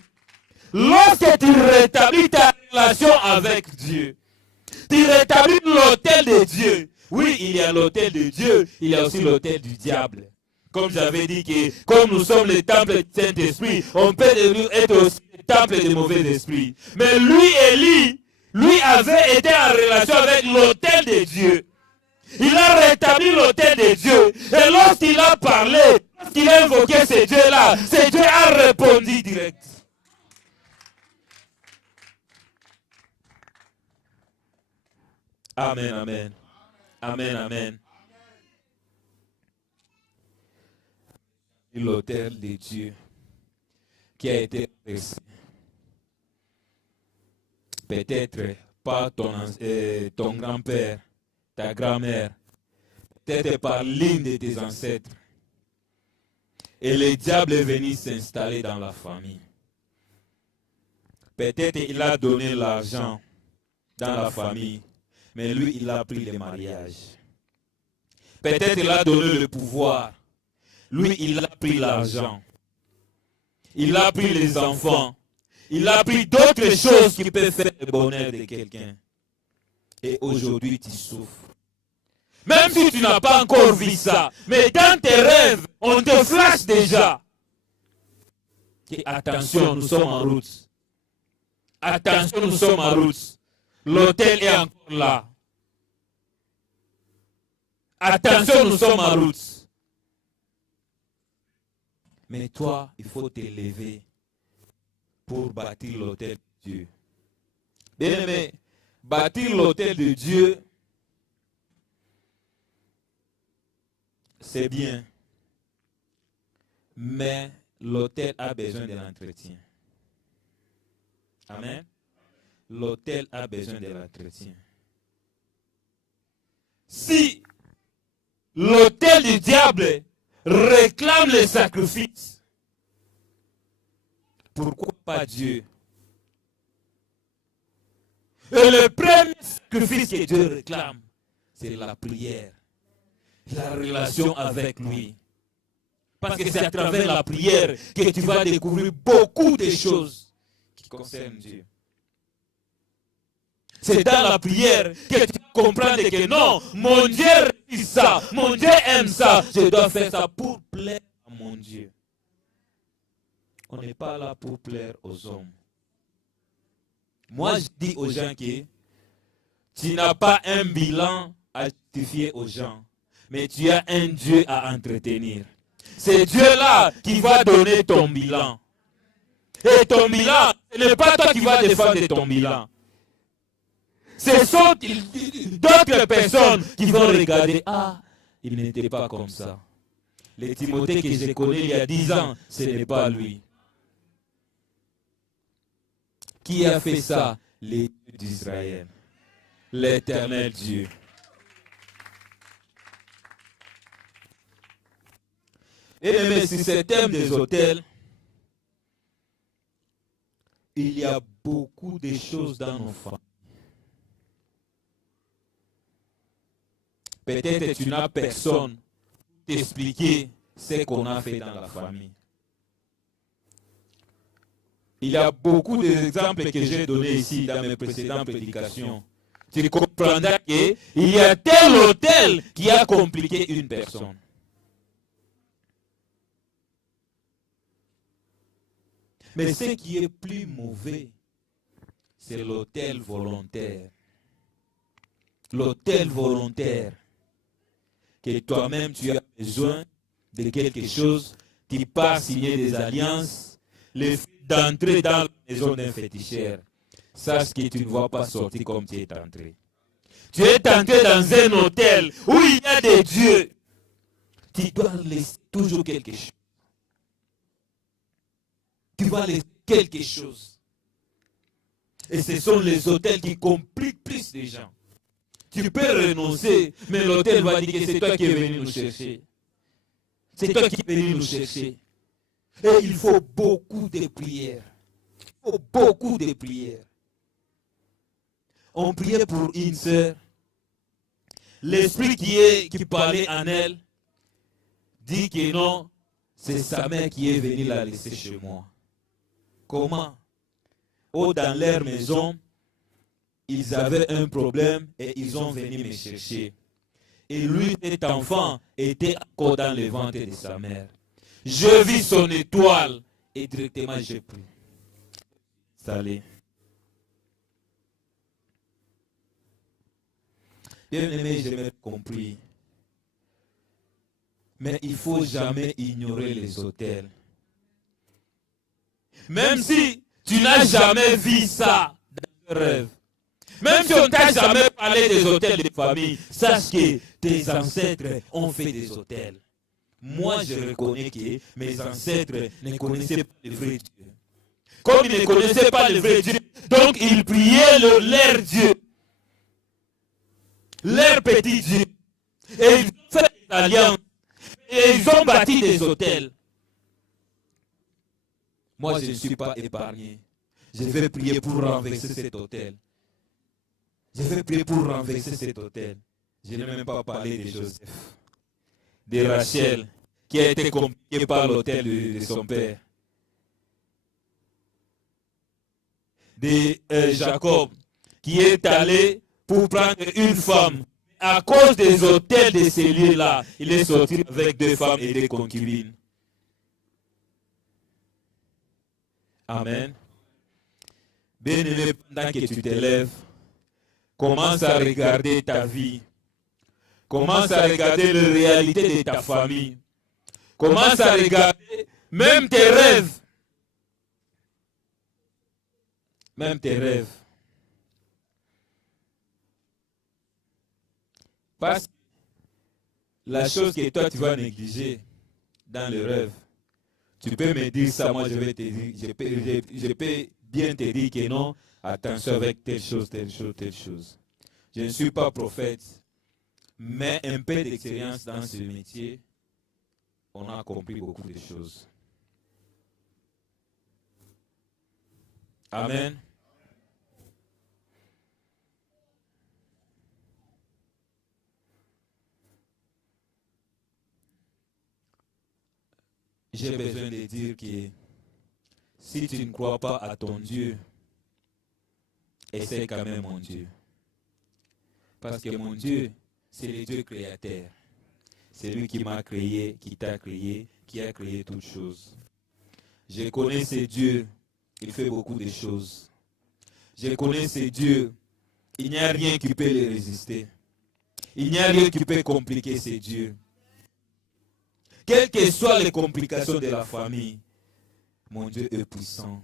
lorsque tu rétablis ta relation avec Dieu, tu rétablis l'autel de Dieu. Oui, il y a l'autel de Dieu, il y a aussi l'autel du diable. Comme j'avais dit que comme nous sommes le temple du Saint-Esprit, on peut être aussi le temple des mauvais esprits. Mais lui, Élie, lui avait été en relation avec l'autel de Dieu. Il a rétabli l'autel de Dieu. Et lorsqu'il a parlé, lorsqu'il a invoqué ce Dieu-là, ce Dieu a répondu direct. Amen, amen. Amen, amen. L'autel de Dieu qui a été renversé. Peut-être par ton grand-père, ta grand-mère, peut-être par l'une de tes ancêtres. Et le diable est venu s'installer dans la famille. Peut-être il a donné l'argent dans la famille, mais lui, il a pris le mariage. Peut-être il a donné le pouvoir. Lui, il a pris l'argent. Il a pris les enfants. Il a pris d'autres choses qui peuvent faire le bonheur de quelqu'un. Et aujourd'hui, tu souffres. Même si tu n'as pas encore vu ça, mais dans tes rêves, on te flash déjà. Et attention, nous sommes en route. Attention, nous sommes en route. L'hôtel est encore là. Attention, nous sommes en route. Mais toi, il faut t'élever pour bâtir l'autel de Dieu. Bien aimé, bâtir l'autel de Dieu, c'est bien. Mais l'autel a besoin de l'entretien. Amen. L'autel a besoin de l'entretien. Si l'autel du diable réclame les sacrifices, pourquoi pas Dieu? Et le premier sacrifice que Dieu réclame, c'est la prière, la relation avec lui. Parce que c'est à travers la prière que tu vas découvrir beaucoup de choses qui concernent Dieu. C'est dans la prière que tu comprends que non, mon Dieu réussit ça, mon Dieu aime ça, je dois faire ça pour plaire à mon Dieu. On n'est pas là pour plaire aux hommes. Moi, je dis aux gens que tu n'as pas un bilan à justifier aux gens, mais tu as un Dieu à entretenir. C'est Dieu-là qui va donner ton bilan. Et ton bilan, ce n'est pas toi qui vas défendre ton bilan. Ce sont d'autres personnes qui vont regarder. Ah, il n'était pas comme ça. Le Timothée que je connais il y a 10 ans, ce n'est pas lui. Qui a fait ça? Les dieux d'Israël. L'éternel Dieu. Et même si c'est le thème des autels, il y a beaucoup de choses dans nos familles. Peut-être tu n'as personne pour t'expliquer ce qu'on a fait dans la famille. Il y a beaucoup d'exemples que j'ai donnés ici dans mes précédentes prédications. tu comprendras qu'il y a tel autel qui a compliqué une personne. Mais ce qui est plus mauvais, c'est l'autel volontaire. L'autel volontaire. Que toi-même tu as besoin de quelque chose, tu pars signer des alliances, le fait d'entrer dans la maison d'un féticheur. Sache que tu ne vas pas sortir comme tu es entré. Tu es entré dans un hôtel où il y a des dieux. Tu dois laisser toujours quelque chose. Tu vas laisser quelque chose. Et ce sont les hôtels qui compliquent plus les gens. Tu peux renoncer, mais l'hôtel va dire que c'est toi qui es venu nous chercher. C'est toi qui es venu nous chercher. Et il faut beaucoup de prières. Il faut beaucoup de prières. On priait pour une sœur. L'esprit qui parlait en elle dit que non, c'est sa mère qui est venue la laisser chez moi. Comment? Oh, dans leur maison, ils avaient un problème et ils ont venu me chercher. Et lui, cet enfant, était encore dans le ventre de sa mère. Je vis son étoile et directement j'ai pris. Salé. Bien aimé, j'ai bien compris. Mais il ne faut jamais ignorer les hôtels. Même si tu n'as jamais vu ça dans tes rêves. Même si on ne t'a jamais parlé des hôtels de famille, sache que tes ancêtres ont fait des hôtels. Moi, je reconnais que mes ancêtres ne connaissaient pas le vrai Dieu. Comme ils ne connaissaient pas le vrai Dieu, donc ils priaient leur Dieu. Leur petit Dieu. Et ils ont fait des alliances. Et ils ont bâti des hôtels. Moi, je ne suis pas épargné. Je vais prier pour renverser cet hôtel. Je vais prier pour renverser cet hôtel. Je n'ai même pas parlé de Joseph, de Rachel, qui a été compliquée par l'hôtel de son père, de Jacob, qui est allé pour prendre une femme. À cause des hôtels de ces lieux-là, il est sorti avec 2 femmes et 2 concubines. Amen. Bien-aimé, pendant que tu t'élèves, commence à regarder ta vie. Commence à regarder la réalité de ta famille. Commence à regarder même tes rêves. Même tes rêves. Parce que la chose que toi tu vas négliger dans le rêve, tu peux me dire ça, moi je vais te dire, je peux bien te dire que non, attention avec telle chose, telle chose, telle chose. Je ne suis pas prophète, mais un peu d'expérience dans ce métier, on a compris beaucoup de choses. Amen. J'ai besoin de dire que si tu ne crois pas à ton Dieu, essaie quand même mon Dieu. Parce que mon Dieu, c'est le Dieu créateur. C'est lui qui m'a créé, qui t'a créé, qui a créé toutes choses. Je connais ce Dieu, il fait beaucoup de choses. Je connais ce Dieu, il n'y a rien qui peut le résister. Il n'y a rien qui peut compliquer ce Dieu. Quelles que soient les complications de la famille, mon Dieu est puissant.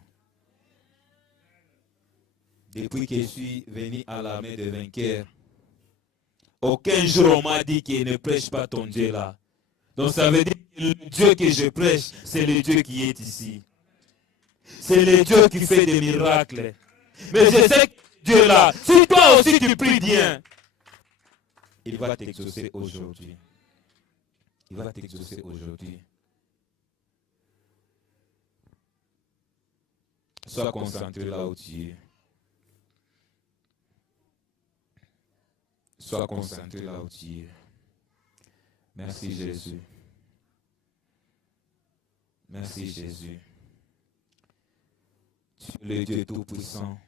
Depuis que je suis venu à l'armée de vainqueurs, aucun jour on m'a dit qu'il ne prêche pas ton Dieu là. Donc ça veut dire que le Dieu que je prêche, c'est le Dieu qui est ici. C'est le Dieu qui fait des miracles. Mais je sais que Dieu là, si toi aussi tu pries bien, il va t'exaucer aujourd'hui. Il va t'exaucer aujourd'hui. Sois concentré là où tu es. Sois concentré là où tu es. Merci Jésus. Merci Jésus. Tu es le Dieu Tout-Puissant.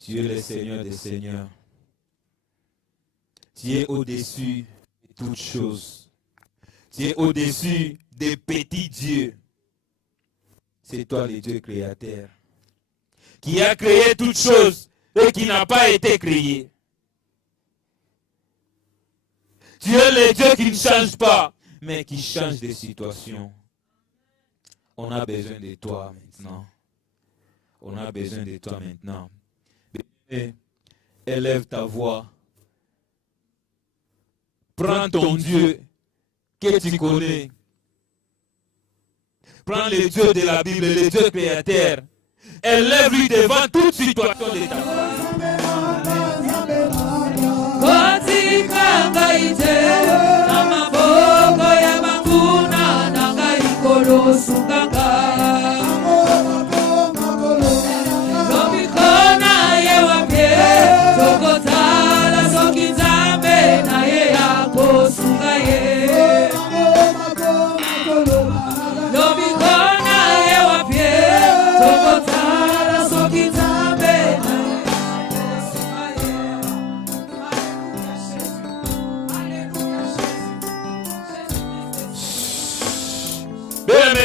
Tu es le Seigneur des Seigneurs. Tu es au-dessus de toutes choses. Tu es au-dessus des petits dieux. C'est toi le Dieu créateur, qui a créé toutes choses et qui n'a pas été créé. Tu es le Dieu qui ne change pas, mais qui change des situations. On a besoin de toi maintenant. On a besoin de toi maintenant. Et élève ta voix. Prends ton Dieu que tu connais. Prends le Dieu de la Bible, le Dieu créateur. Élève-lui devant toute situation de ta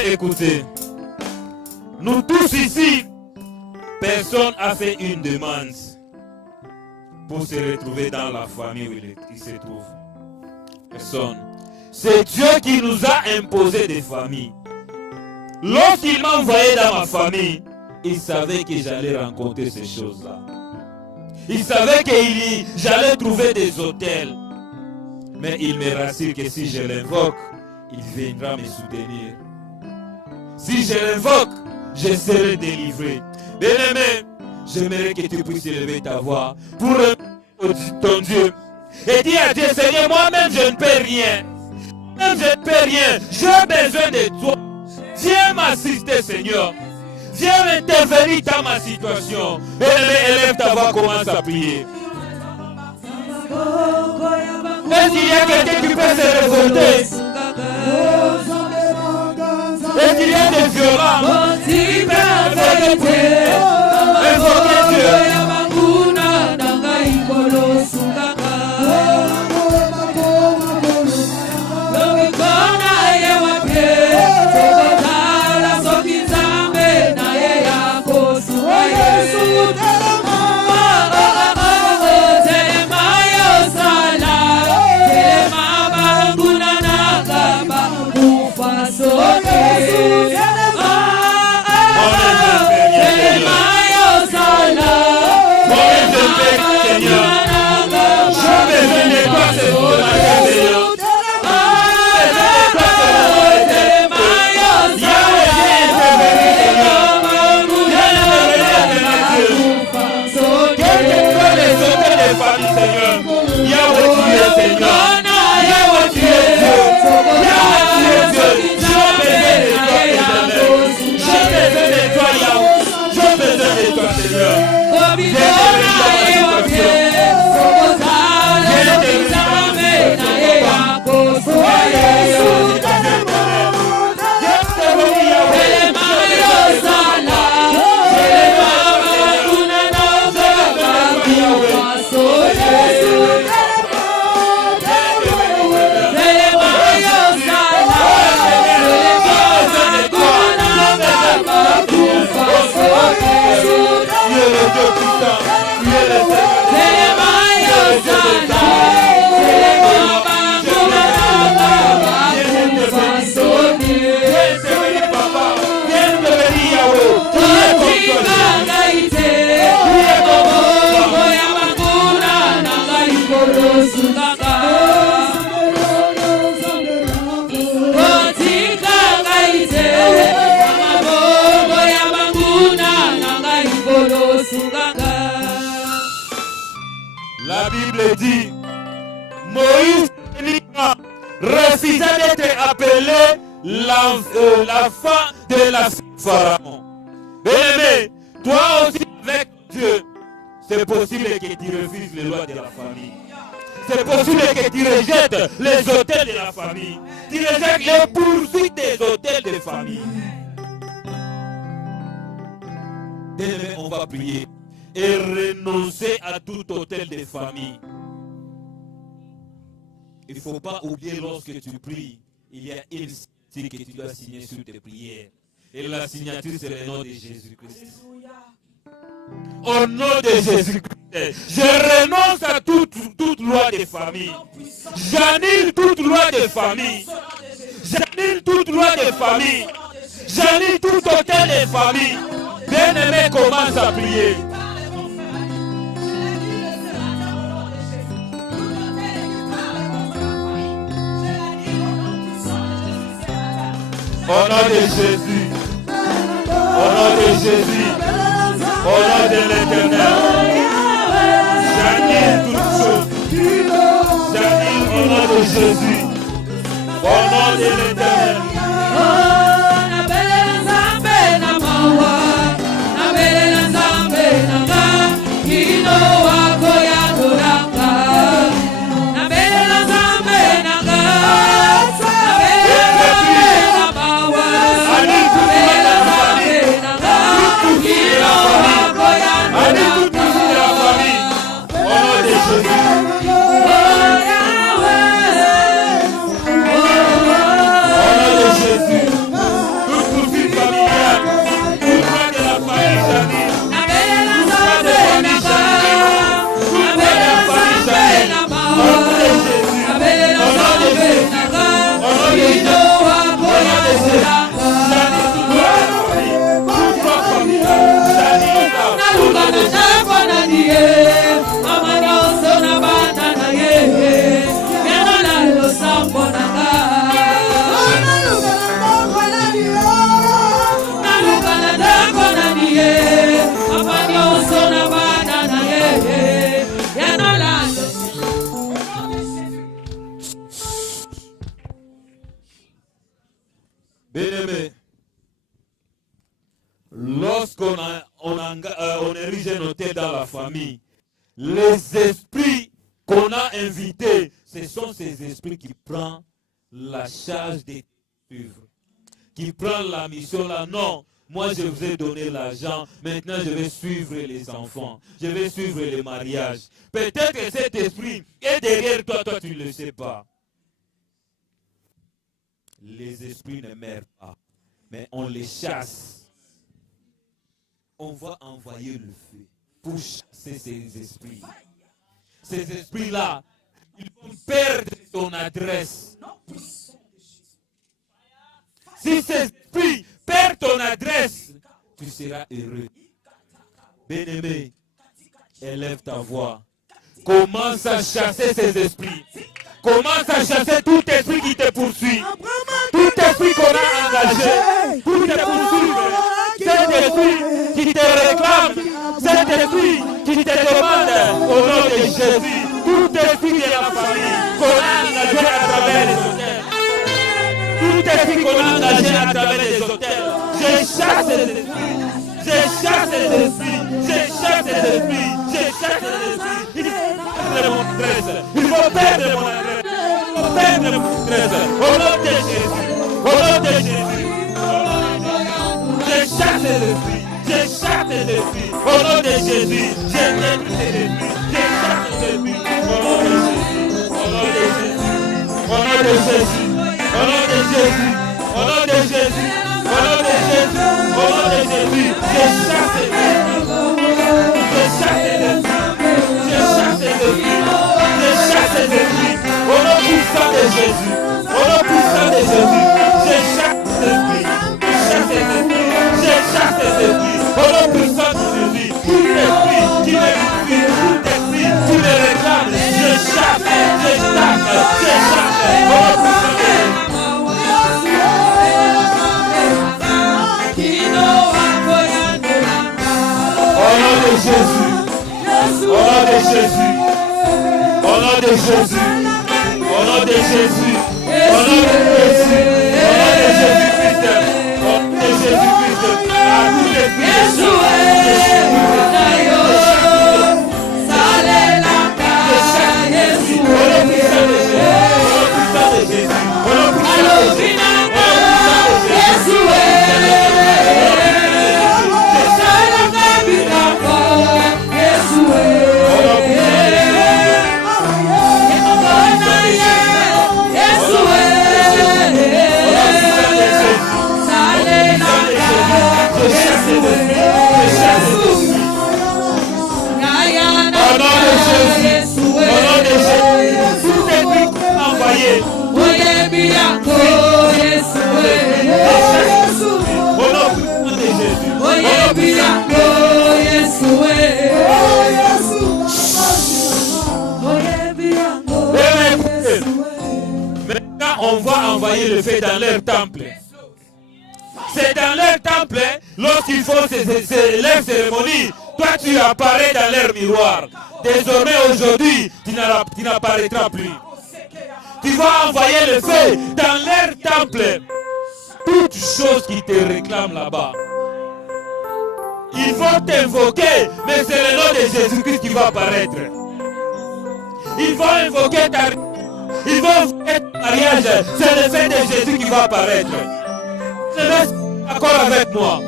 Écoutez, nous tous ici, personne n'a fait une demande pour se retrouver dans la famille où il se trouve. Personne. C'est Dieu qui nous a imposé des familles. Lorsqu'il m'a envoyé dans ma famille, il savait que j'allais rencontrer ces choses-là. Il savait que j'allais trouver des hôtels. Mais il me rassure que si je l'invoque, il viendra me soutenir. Si je l'invoque, je serai délivré. Bien-aimé, j'aimerais que tu puisses élever ta voix pour ton Dieu. Et dis à Dieu, Seigneur, moi-même je ne peux rien. Même je ne peux rien. J'ai besoin de toi. Viens m'assister, Seigneur. Viens intervenir dans ma situation. Bien-aimé, élève ta voix, commence à prier. Est-ce qu'il y a quelqu'un qui peut se révolter? Est-ce qu'il y a des violences? Invoquez Dieu. La Bible dit, Moïse refusa d'être appelé l'enfant de la Pharaon. Bien-aimé, toi aussi avec Dieu, c'est possible que tu refuses les lois de la famille. C'est possible que tu rejettes les hôtels de la famille. Tu rejettes les poursuites des hôtels de famille. Bien-aimé, on va prier. et renoncer à tout hôtel de famille. Il ne faut pas oublier lorsque tu pries, il y a une signature que tu dois signer sur tes prières. Et la signature, c'est le nom de Jésus-Christ. Au nom de Jésus-Christ, je renonce à toute loi de famille. J'annule toute loi de famille. J'annule toute loi de famille. J'annule tout hôtel de famille. Bien-aimé, commence à prier. Au nom de Jésus. Au nom de Jésus. Au nom de l'Éternel. J'annule toutes choses. J'annule au nom de Jésus. Au nom de l'Éternel. Bien-aimé, lorsqu'on érige un hôtel dans la famille, les esprits qu'on a invités, ce sont ces esprits qui prennent la charge de suivre, qui prennent la mission là. Non, moi je vous ai donné l'argent, maintenant je vais suivre les enfants, je vais suivre les mariages. Peut-être que cet esprit est derrière toi, toi tu ne le sais pas. Les esprits ne meurent pas, mais on les chasse. On va envoyer le feu pour chasser ces esprits. Ces esprits-là, ils vont perdre ton adresse. Si ces esprits perdent ton adresse, tu seras heureux. Bien-aimé, élève ta voix. Commence à chasser ces esprits. Commence à chasser tout esprit qui te poursuit. Tout esprit qu'on a engagé pour te poursuivre. Cet esprit qui te réclame. Cet esprit qui te demande au nom de Jésus. Tout esprit de la famille qu'on a engagé à travers les hôtels. Tout esprit qu'on a engagé à travers les hôtels. Je chasse les esprits. Je chasse les esprits. Je chasse les esprits. Je chasse les esprits. Il faut perdre mon adresse. Perdre mon adresse. Au nom de Jésus. Au nom de Jésus. Je chasse les esprits. Je chasse les esprits. Au nom de Jésus. Je détruis les esprits. Je chasse les esprits. Au nom de Jésus. Au nom de Jésus. Au nom de Jésus. Au nom de Jésus. Au nom de Jésus. Au nom de Jésus. Au nom de Jésus. Je chasse les esprits. Je chasse les esprits. Je chasse les esprits. Je chasse les esprits. Au nom puissant de Jésus. Au nom puissant de Jésus. Je chasse les esprits. Je chasse les esprits. Je chasse les esprits. Au nom puissant de Jésus. Tout esprit qui me poursuit. Tout esprit qui me réclame. Je chasse. Je chasse. Je chasse. Au nom puissant de Jésus. Au nom de Jésus. Au nom de Jésus. Au nom de Jésus. Au nom de Jésus. Au nom de Jésus. Au nom de Jésus-Christ. Au nom de Jésus-Christ. À tous les fils. envoyer le feu dans leur temple. C'est dans leur temple, lorsqu'ils font leurs cérémonies, toi tu apparais dans leur miroir. Désormais, aujourd'hui, tu n'apparaîtras plus. Tu vas envoyer le feu dans leur temple. Toutes choses qui te réclament là-bas. Ils vont t'invoquer, mais c'est le nom de Jésus-Christ qui va apparaître. Ils vont invoquer ils vont invoquer ton mariage, c'est le feu de Jésus qui va apparaître. Je laisse d'accord avec moi.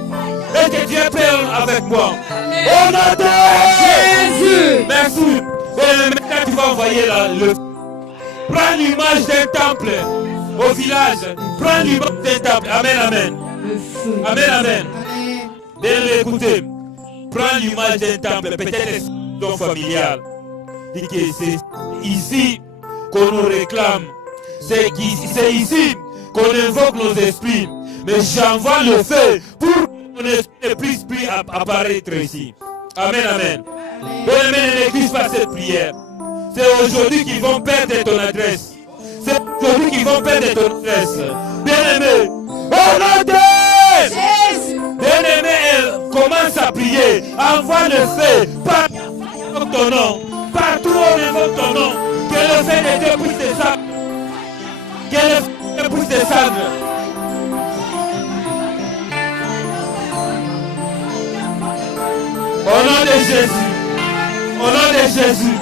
Est-ce que tu es prêt avec moi? Au nom de Jésus. Merci. Et maintenant tu vas envoyer le feu. Prends l'image d'un temple au village. Prends l'image d'un temple. Amen, amen. Amen, amen. Bien écoutez. Prends l'image d'un temple. Peut-être ton familial. Dis que c'est ici qu'on nous réclame. C'est ici qu'on invoque nos esprits. Mais j'envoie le feu pour que mon esprit puisse apparaître ici. Amen, amen. Bien-aimé, ne néglige pas cette prière. C'est aujourd'hui qu'ils vont perdre ton adresse. C'est aujourd'hui qu'ils vont perdre ton adresse. Bien-aimé, au nom de Jésus. Bien-aimé, elle commence à prier. Envoie le feu par ton nom. Partout où on invoque ton nom. Que le feu de Dieu puisse descendre. Que le feu de Dieu puisse descendre. Au nom de Jésus. Au nom de Jésus.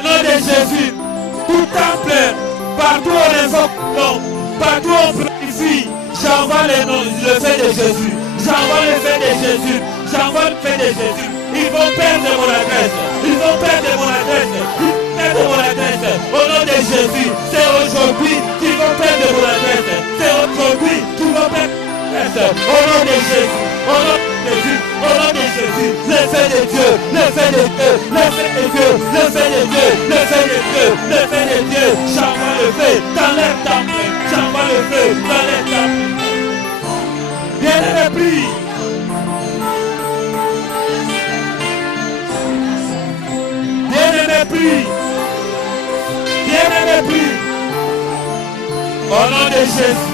Au nom de Jésus, tout temple, partout on invoque le nom, partout on purifie, j'envoie le feu de Jésus, j'envoie le feu de Jésus, j'envoie le feu de Jésus. Ils vont perdre mon adresse, ils vont perdre mon adresse, ils vont perdre mon adresse. Au nom de Jésus, c'est aujourd'hui qu'ils vont perdre mon adresse, c'est aujourd'hui qu'ils vont perdre mon adresse. Au nom de Jésus, au nom de Jésus. Au nom de Jésus, le feu de Dieu, le feu de Dieu, le feu de Dieu, le feu de Dieu, le feu de Dieu, le feu de Dieu, j'envoie le feu dans leur temple, j'envoie le feu dans leur temple. Bien-aimé, prie. Bien-aimé, prie. Bien-aimé, prie. Au nom de Jésus,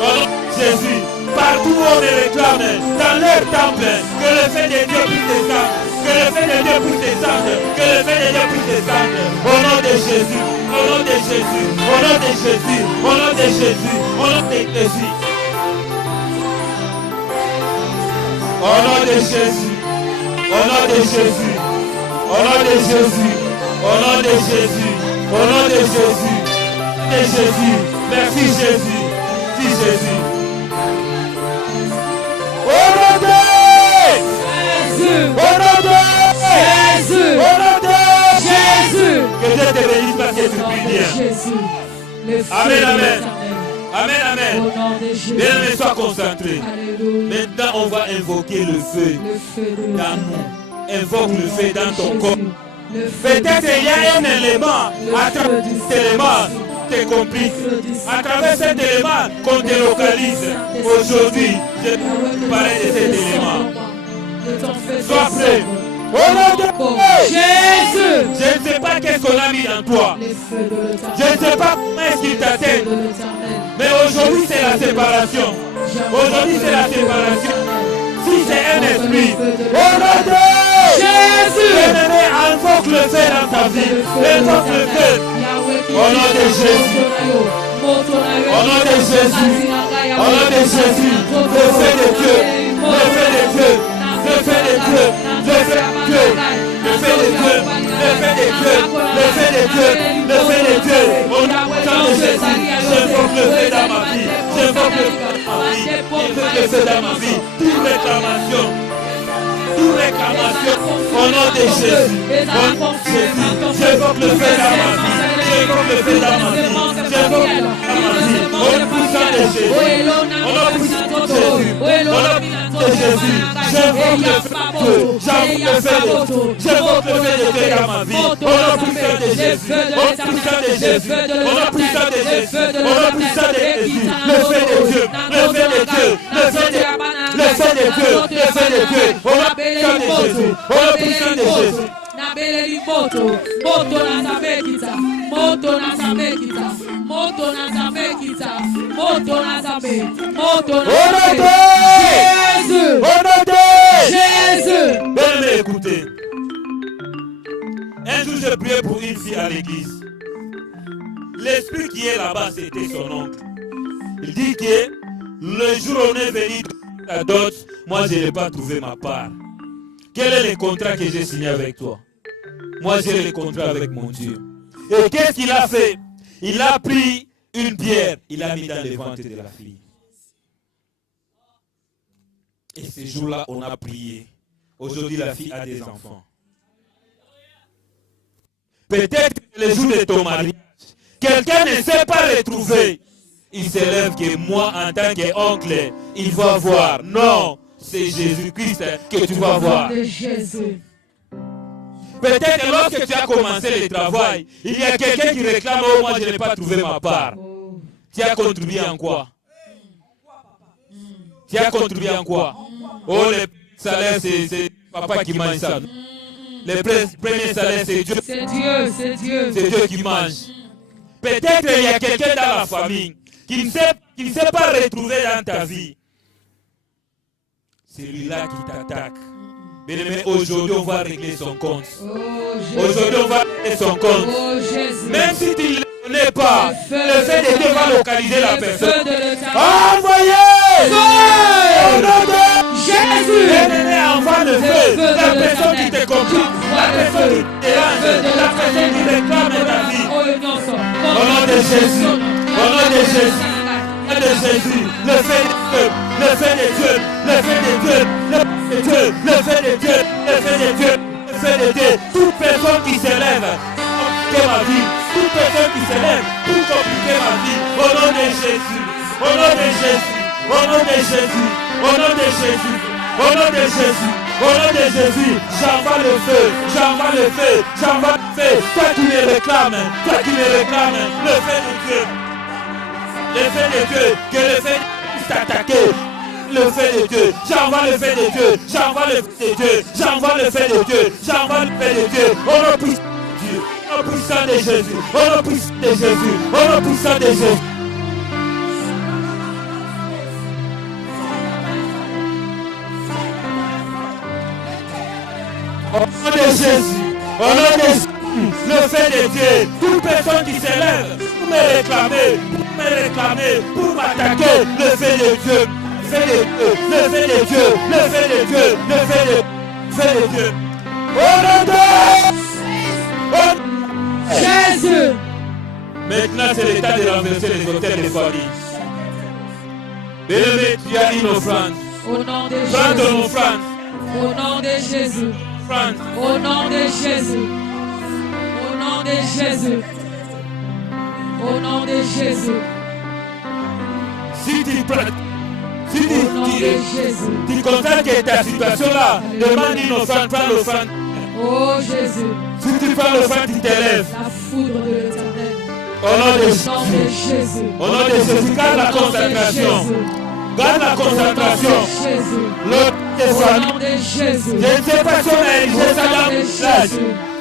au nom de Jésus. Partout où on les réclame, dans leur temple, que le feu de Dieu puisse descendre, que le feu de Dieu puisse descendre, que le feu de Dieu puisse descendre. Au nom de Jésus, au nom de Jésus, au nom de Jésus, au nom de Jésus, au nom de Jésus. Au nom de Jésus, au nom de Jésus, au nom de Jésus, au nom de Jésus, au nom de Jésus, de Jésus. Merci Jésus, merci Jésus. Au nom de Jésus! Au nom de Jésus! Au nom de Jésus! Que Dieu te bénisse parce que tu pries bien. Amen, amen. Amen, amen. Bien-aimé, sois concentré. Maintenant, on va invoquer le feu dans nous. Invoque le feu dans ton corps. Peut-être il y a un élément à travers cet élément. T'es complice. À travers cet élément qu'on délocalise. Aujourd'hui, je vais parler de cet élément. Sois prêt. Au nom de Jésus. Je ne sais pas qu'est-ce qu'on a mis dans toi. Je ne sais pas comment est-ce qu'il t'atteint. Mais aujourd'hui c'est la séparation. Aujourd'hui c'est la séparation. Si c'est un esprit. Au nom de Jésus. Bien-aimé, invoque le feu dans ta vie. Invoque le feu. Au nom de Jésus. Au nom de Jésus. Au nom de Jésus. Le feu de Dieu. Le feu de Dieu. Le feu de Dieu. Le feu de Dieu. Le feu de Dieu. Le feu de Dieu. Le feu de Dieu. Le feu de Dieu. Au nom de Jésus. J'invoque le feu dans ma vie. J'invoque le feu dans ma vie. J'invoque le feu dans ma vie. Toute réclamation. Toute réclamation. Au nom de Jésus. Au nom de Jésus. J'invoque le feu dans ma vie. J'invoque le feu dans ma vie. J'invoque le feu dans ma vie. Au nom puissant de Jésus. Au nom puissant de Jésus. Au nom de Jésus. J'invoque le feu. J'invoque le feu. J'invoque le feu de Dieu dans ma vie. Au nom puissant de Jésus. Au nom puissant de Jésus. Au nom puissant de Jésus. Au nom puissant de Jésus. Le feu de Dieu. Le feu de Dieu. Le feu de Dieu. Le feu de Dieu. Le feu de Dieu. Au nom puissant de Jésus. Au nom puissant de Jésus. Nabeleli moto na Nzambe kita, moto na Nzambe kita, moto na Nzambe kita, Jésus. Bien-aimé, écoutez. Un jour, j'ai prié pour une fille à l'église. L'esprit qui est là-bas, c'était son oncle. Il dit que le jour où on est venu à dot, moi, je n'ai pas trouvé ma part. Quel est le contrat que j'ai signé avec toi? Moi, j'ai le contrat avec mon Dieu. Et qu'est-ce qu'il a fait? Il a pris une pierre, il a mis dans le ventre de la fille. Et ce jour-là, on a prié. Aujourd'hui, la fille a des enfants. Peut-être que le jour de ton mariage, quelqu'un ne sait pas le trouver. Il s'élève que moi, en tant qu'oncle, il va voir. Non, c'est Jésus-Christ que tu vas voir. Peut-être que lorsque tu as commencé le travail, il y a quelqu'un qui réclame, oh, moi je n'ai pas trouvé ma part. Tu as contribué en quoi? Tu as contribué en quoi? Oh, le salaire, c'est papa qui mange ça. Le premier salaire, c'est Dieu. C'est Dieu qui mange. Peut-être qu'il y a quelqu'un dans la famille qui ne sait pas retrouver dans ta vie. C'est lui-là qui t'attaque. Mais aujourd'hui, on va régler son compte. Aujourd'hui, on va régler son compte. Même si tu ne le connais pas, le fait de Dieu va localiser la personne. Envoyez! Au nom de Jésus! Bien-aimé, envoie le feu. La personne qui te comprend, la personne qui te dérange, la personne qui réclame ta vie. Au nom de Jésus, au nom de Jésus. De Jésus, le fait de Dieu, le fait de Dieu, le fait de Dieu, le fait de Dieu, le fait de Dieu, le fait de Dieu, le fait de Dieu. Toute personne qui s'élève pour compliquer ma vie, toute personne qui s'élève pour compliquer ma vie, au nom de Jésus, au nom de Jésus, au nom de Jésus, au nom de Jésus, au nom de Jésus, au nom de Jésus, j'envoie le feu, j'envoie le feu, j'envoie le feu. Toi qui me réclames, le feu de Dieu. Le fait de Dieu, que le fait de t'attaquer, le fait de Dieu, j'envoie le fait de Dieu, j'envoie le fait de Dieu, j'envoie le fait de Dieu, j'envoie le fait de Dieu, au nom puissant de Dieu, au nom puissant de Jésus, au nom puissant de Jésus, au nom puissant de Jésus. Au nom de Jésus, au nom de Jésus, le fait de Dieu, toute personne qui s'élève pour me réclamer, pour m'attaquer, le fait de Dieu, le fait de Dieu, le fait de Dieu, le fait de Dieu, le fait de Dieu. Au nom de Jésus. Maintenant, c'est le temps de renverser les autels des familles. Bien-aimé, tu as une offrande. Au nom de Prends ton Jésus. offrande. Au nom de Jésus. Offrande. Au nom de Jésus. Au nom de Jésus. Au nom de Jésus. Si tu prends, si Au nom de Jésus. tu constates que ta situation là demande une offrande, prends l'offrande. Oh Jésus. Si tu prends l'offrande, tu t'élèves. La foudre de l'Éternel. Au nom de Au nom Jésus. de Jésus. Au nom de Jésus, garde la concentration. Garde la concentration. Jésus. L'autre des Au familles. nom de Jésus. Je ne sais pas si on a érigé ça dans le village.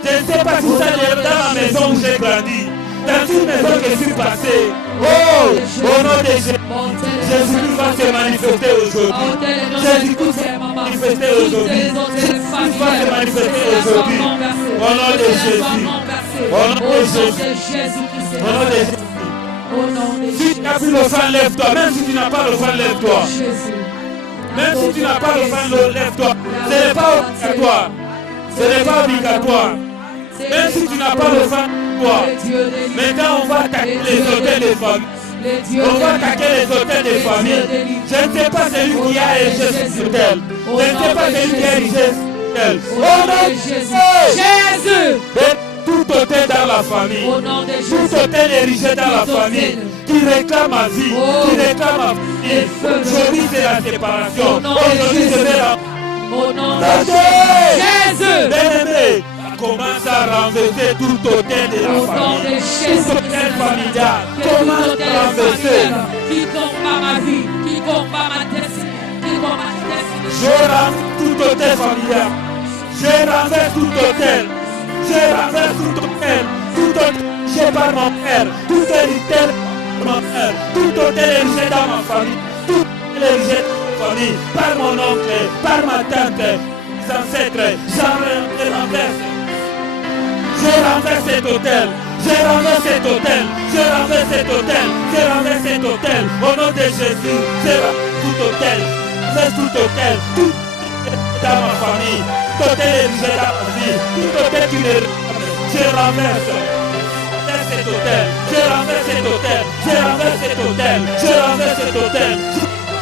Je ne sais pas si ça est dans la maison où j'ai grandi. Dans une maison que je suis passé. Oh, au nom de Jésus. Jésus va se manifester aujourd'hui. Jésus va se manifester aujourd'hui. Jésus va se manifester aujourd'hui. Au nom de Jésus. Au nom de Jésus. Au nom de Jésus. Si tu n'as plus l'offrande, lève-toi. Même si tu n'as pas l'offrande, lève-toi. Même si tu n'as pas l'offrande, lève-toi. Ce n'est pas obligatoire. Ce n'est pas obligatoire. Même si tu n'as pas l'offrande, toi. Maintenant, on va attaquer les hôtels des familles. On va attaquer les hôtels des familles. Je ne sais pas celui qui a érigé cet hôtel. Je ne sais pas celui qui a érigé cet hôtel. Au nom de Jésus. Tout hôtel dans la famille, tout hôtel érigé dans la famille, qui réclame ma vie, qui réclame ma vie. Aujourd'hui c'est la séparation. Aujourd'hui c'est la... Au nom de Jésus. Bien-aimé, commence à renverser tout hôtel de la famille, tout hôtel familial. Commence à renverser. Qui combat ma vie, qui combat ma destinée, qui combat ma destinée. Je renverse tout hôtel familial. Je renverse tout hôtel. Je renverse tout hôtel, j'ai par mon père, tout hôtel, mon père, tout hôtel érigé famille, toutes les rejetés de ma famille, par mon oncle, par ma tante, mes ancêtres, je renverse. Je renverse cet hôtel. Je renverse cet hôtel. Je renverse cet hôtel. Je renverse cet hôtel. Au nom de Jésus, je renverse tout hôtel. Je renverse tout hôtel. Tout dans ma famille. Tout hôtel est rejeté dans ma vie. Tout hôtel qui me je renverse. Cet hôtel, je renverse cet hôtel, je renverse cet hôtel, je renverse cet hôtel,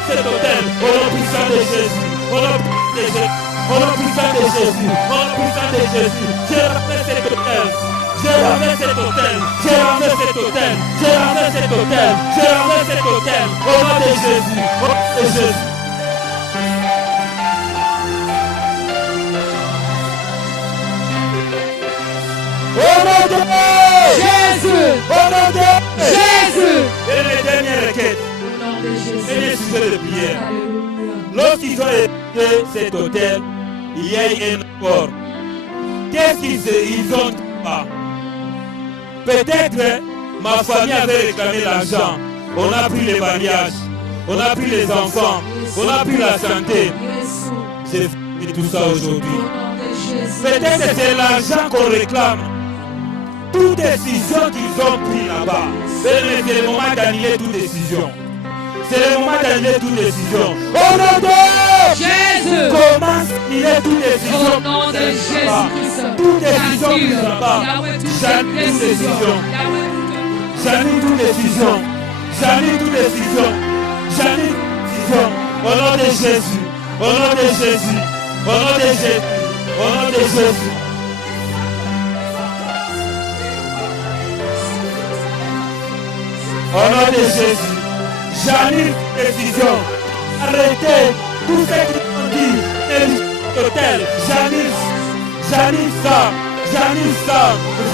cet hôtel, au nom puissant de Jésus, au nom de Jésus, au nom puissant de Jésus, au nom puissant de Jésus, je renverse cet hôtel, je renverse cet hôtel, je renverse cet hôtel, je renverse cet hôtel, je renverse cet hôtel, au nom de Jésus, au nom de Jésus. Au nom de Jésus. Au nom de Jésus. Et les dernières requêtes. Au nom de Jésus. Et les sujets de prière. Alléluia. Lorsqu'ils ont été cet hôtel, il y a eu un accord. Qu'est-ce qu'ils ont pas? Peut-être ma famille avait réclamé l'argent. On a pris les mariages. On a pris les enfants. On a pris la santé. C'est fini tout ça aujourd'hui. Peut-être c'est l'argent qu'on réclame. Toute décision qu'ils ont prise là-bas, c'est le moment d'annuler toute décision. C'est le moment d'annuler toute décision. Au nom de Jésus, commence à annuler toute décision. au nom de Jésus-Christ, Toute décision prise là-bas, j'annule toute décision. J'annule toute décision. J'annule toute décision. J'annule toute décision. Au nom de Jésus. Au nom de Jésus. Au nom de Jésus. Au nom de Jésus. Au nom de Jésus, j'annule décision. Arrêtez tout ce qu'ils ont dit. Hôtel, j'annule ça. J'annule ça.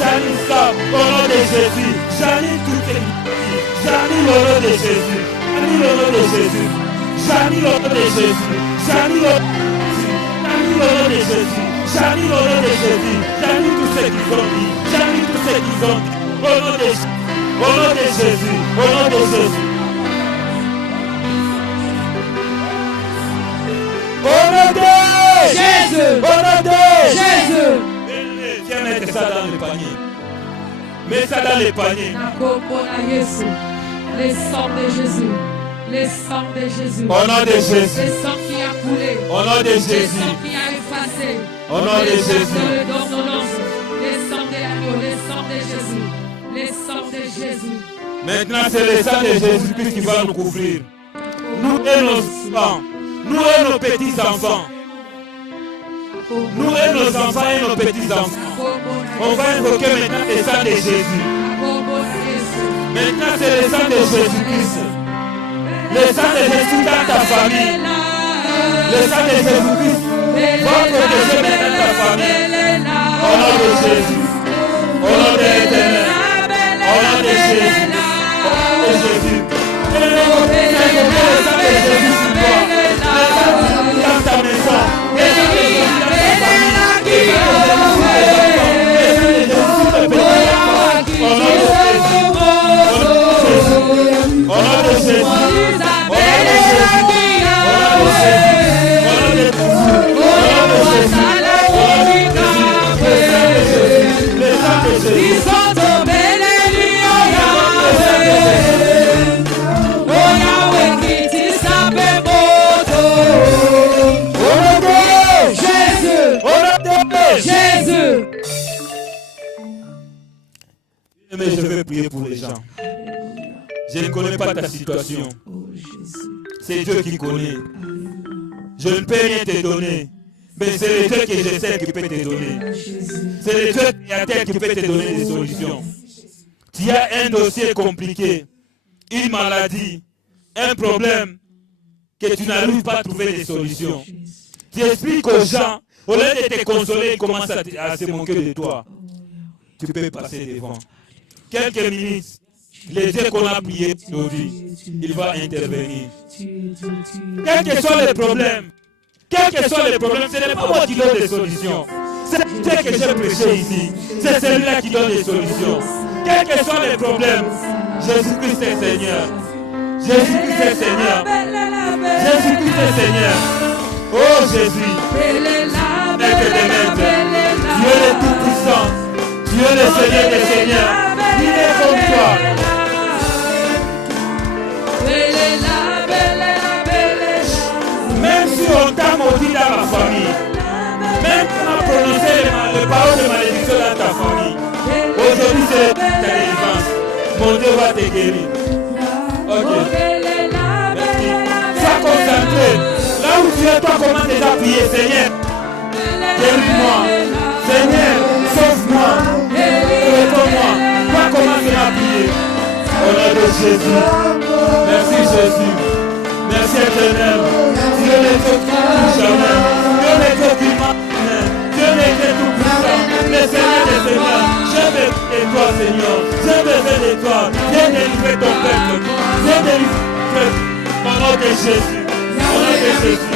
J'annule ça. Au nom de Jésus, j'annule tout ce qu'ils ont dit. J'annule au nom de Jésus. J'annule au nom de Jésus. J'annule au nom de Jésus. J'annule au nom de Jésus. J'annule au nom de Jésus. J'annule tout ce qu'ils ont dit. J'annule tout ce qu'ils ont dit. Au nom de Jésus. Au nom de Jésus, au nom de Jésus. Au nom de Jésus, au nom de Jésus. Viens mettre ça dans le panier. Mets ça dans le panier. Les sangs de Jésus. Les sangs de Jésus. Au nom de Jésus. Les sangs qui a coulé. Au nom de Les Jésus. sangs qui a effacé. Au nom de Jésus. Les sangs de l'agneau. Les sangs de Jésus. Les sangs de Jésus. Maintenant, c'est le sang de Jésus-Christ qui va nous couvrir. Nous et nos enfants. Nous et nos petits-enfants. Nous et nos enfants et nos petits-enfants. On va invoquer maintenant le sang de Jésus. Maintenant, c'est le sang de Jésus-Christ. Le sang de Jésus dans ta famille. Le sang de Jésus-Christ va protéger maintenant ta famille. Au nom de Jésus. Au nom de l'Éternel. Au nom de Jésus. Au nom de Jésus. Et le sang de Jésus sur toi. Le sang de Jésus dans ta maison. Le sang de Jésus dans ta famille. Le sang de Jésus sur tes petits-enfants. Au nom de Jésus. Au nom de Jésus. Au nom de Jésus. Au nom de Jésus. Au nom de Jésus. Au nom de Jésus. Au nom de Jésus. Le sang de Jésus. Ils sont tombés les lions, Yahweh. Oh Yahweh qui t'y savait moto. Au nom de Jésus. Au nom de Jésus. Mais je vais prier pour les gens. Je ne connais pas ta situation. Oh Jésus. C'est Dieu qui connaît. Je ne peux rien te donner. Mais c'est le Dieu que je sais qui peut te donner. C'est le Dieu créateur qui peut te donner des solutions. Tu as un dossier compliqué, une maladie, un problème, que tu n'arrives pas à trouver des solutions. Tu expliques aux gens, au lieu de te consoler, ils commencent à se moquer de toi. Tu peux passer devant. Quelques minutes, le Dieu qu'on a prié aujourd'hui, il va intervenir. Quels que soient les problèmes, ce n'est pas moi qui donne des solutions. C'est Dieu que j'ai prêché ici. C'est celui-là qui donne des solutions. Quels que soient les problèmes, Jésus-Christ est Seigneur. Jésus-Christ est Seigneur. Jésus-Christ est Seigneur. Oh Jésus, Maître des maîtres, Dieu le Tout-Puissant, Dieu le Seigneur des Seigneurs, il est comme toi. Même si on t'a maudit dans ma famille, même si on a prononcé les paroles de malédiction dans ta famille, aujourd'hui c'est ta délivrance. Mon Dieu va te guérir. Ok. Merci. Sois concentré. Là où tu es, toi commence déjà à prier. Seigneur, guéris-moi. Seigneur, sauve-moi. Réponds-moi. Toi commence à prier. Au nom de Jésus. Merci Jésus. Merci éternel. Dieu n'est que tout jamais. Dieu n'est que tout maintenant. Dieu n'est que tout puissant. Le Seigneur des Seigneurs. J'ai besoin de toi, Seigneur. J'ai besoin de toi. Viens délivrer ton peuple. Viens délivrer ton peuple. Au nom de Jésus. Au nom de Jésus.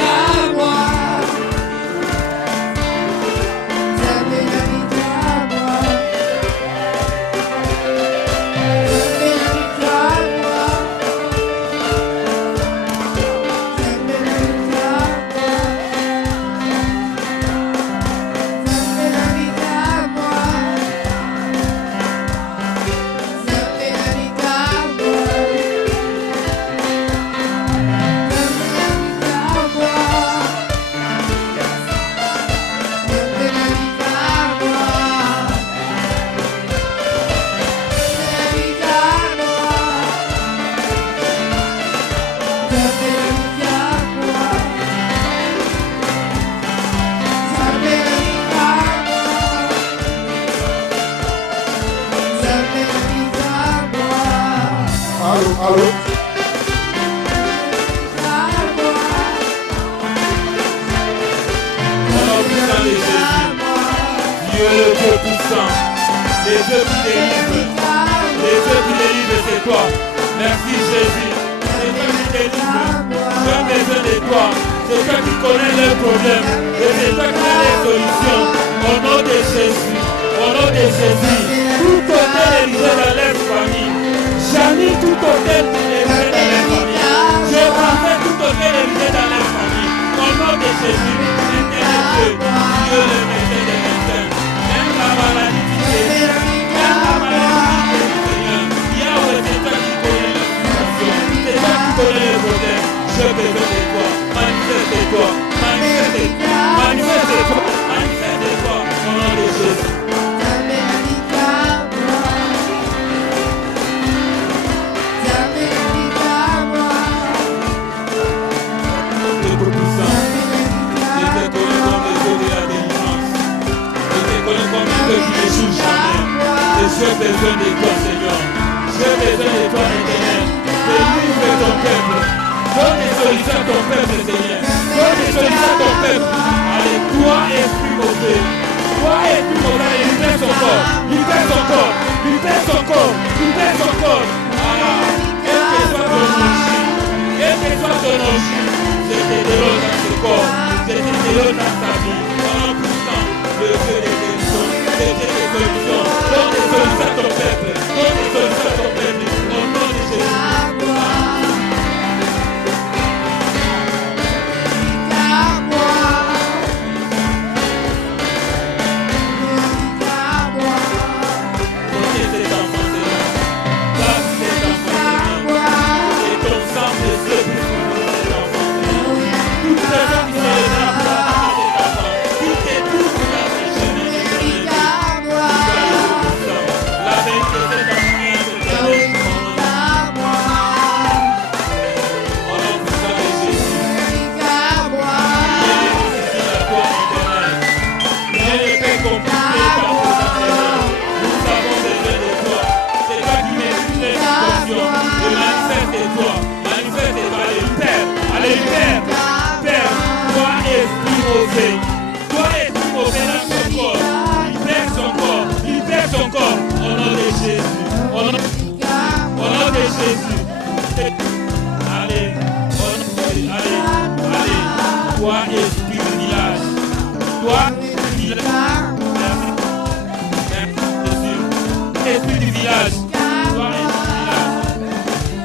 Esprit du village, toi esprit du village,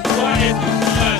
toi esprit du village,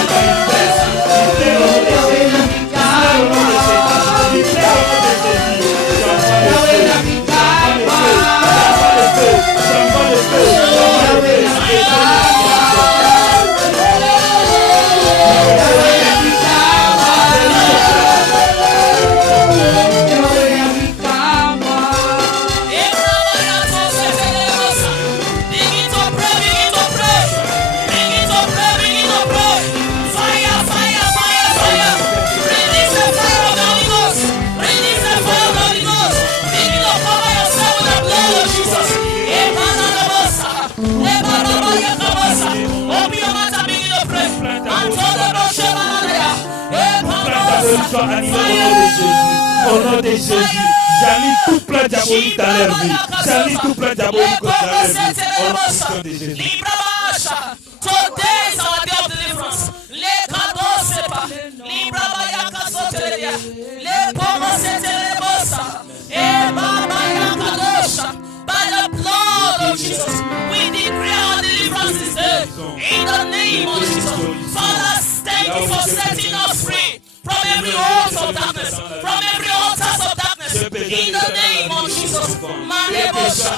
Soit annulée au nom de Jésus. J'annule toute plainte diabolique dans leur vie. J'annule toute plainte diabolique dans leur vie. Au nom de Jésus. Today is our day of deliverance. Le kadosepa, libra baya kasoteria, le pomosetelebosa, e baba ya kadosha. By the blood of Jesus, we decree our deliverance is there. In the name of Jesus, Father, thank you for setting us free from every altar of darkness, from every altar of darkness. In the name of Jesus, Malebosha,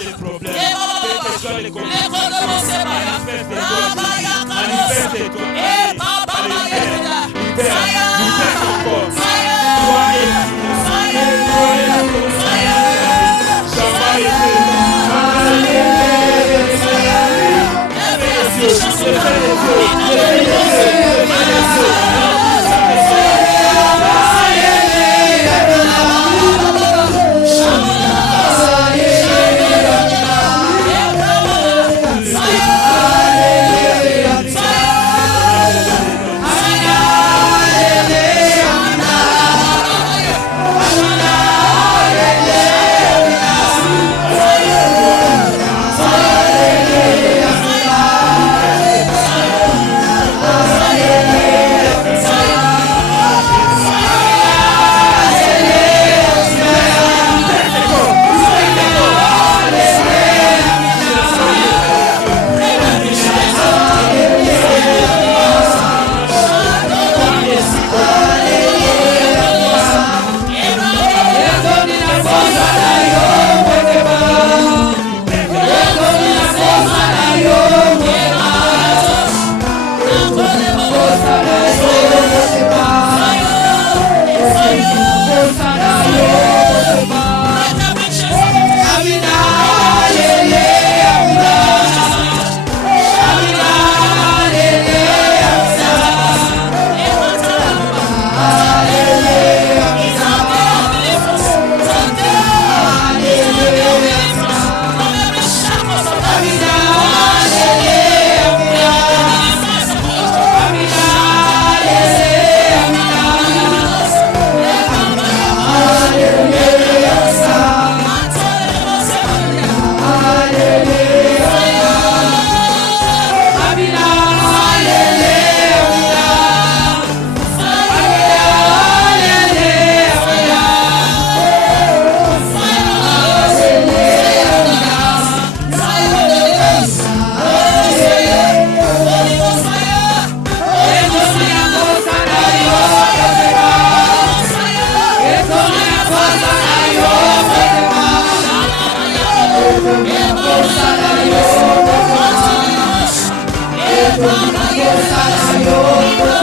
Yo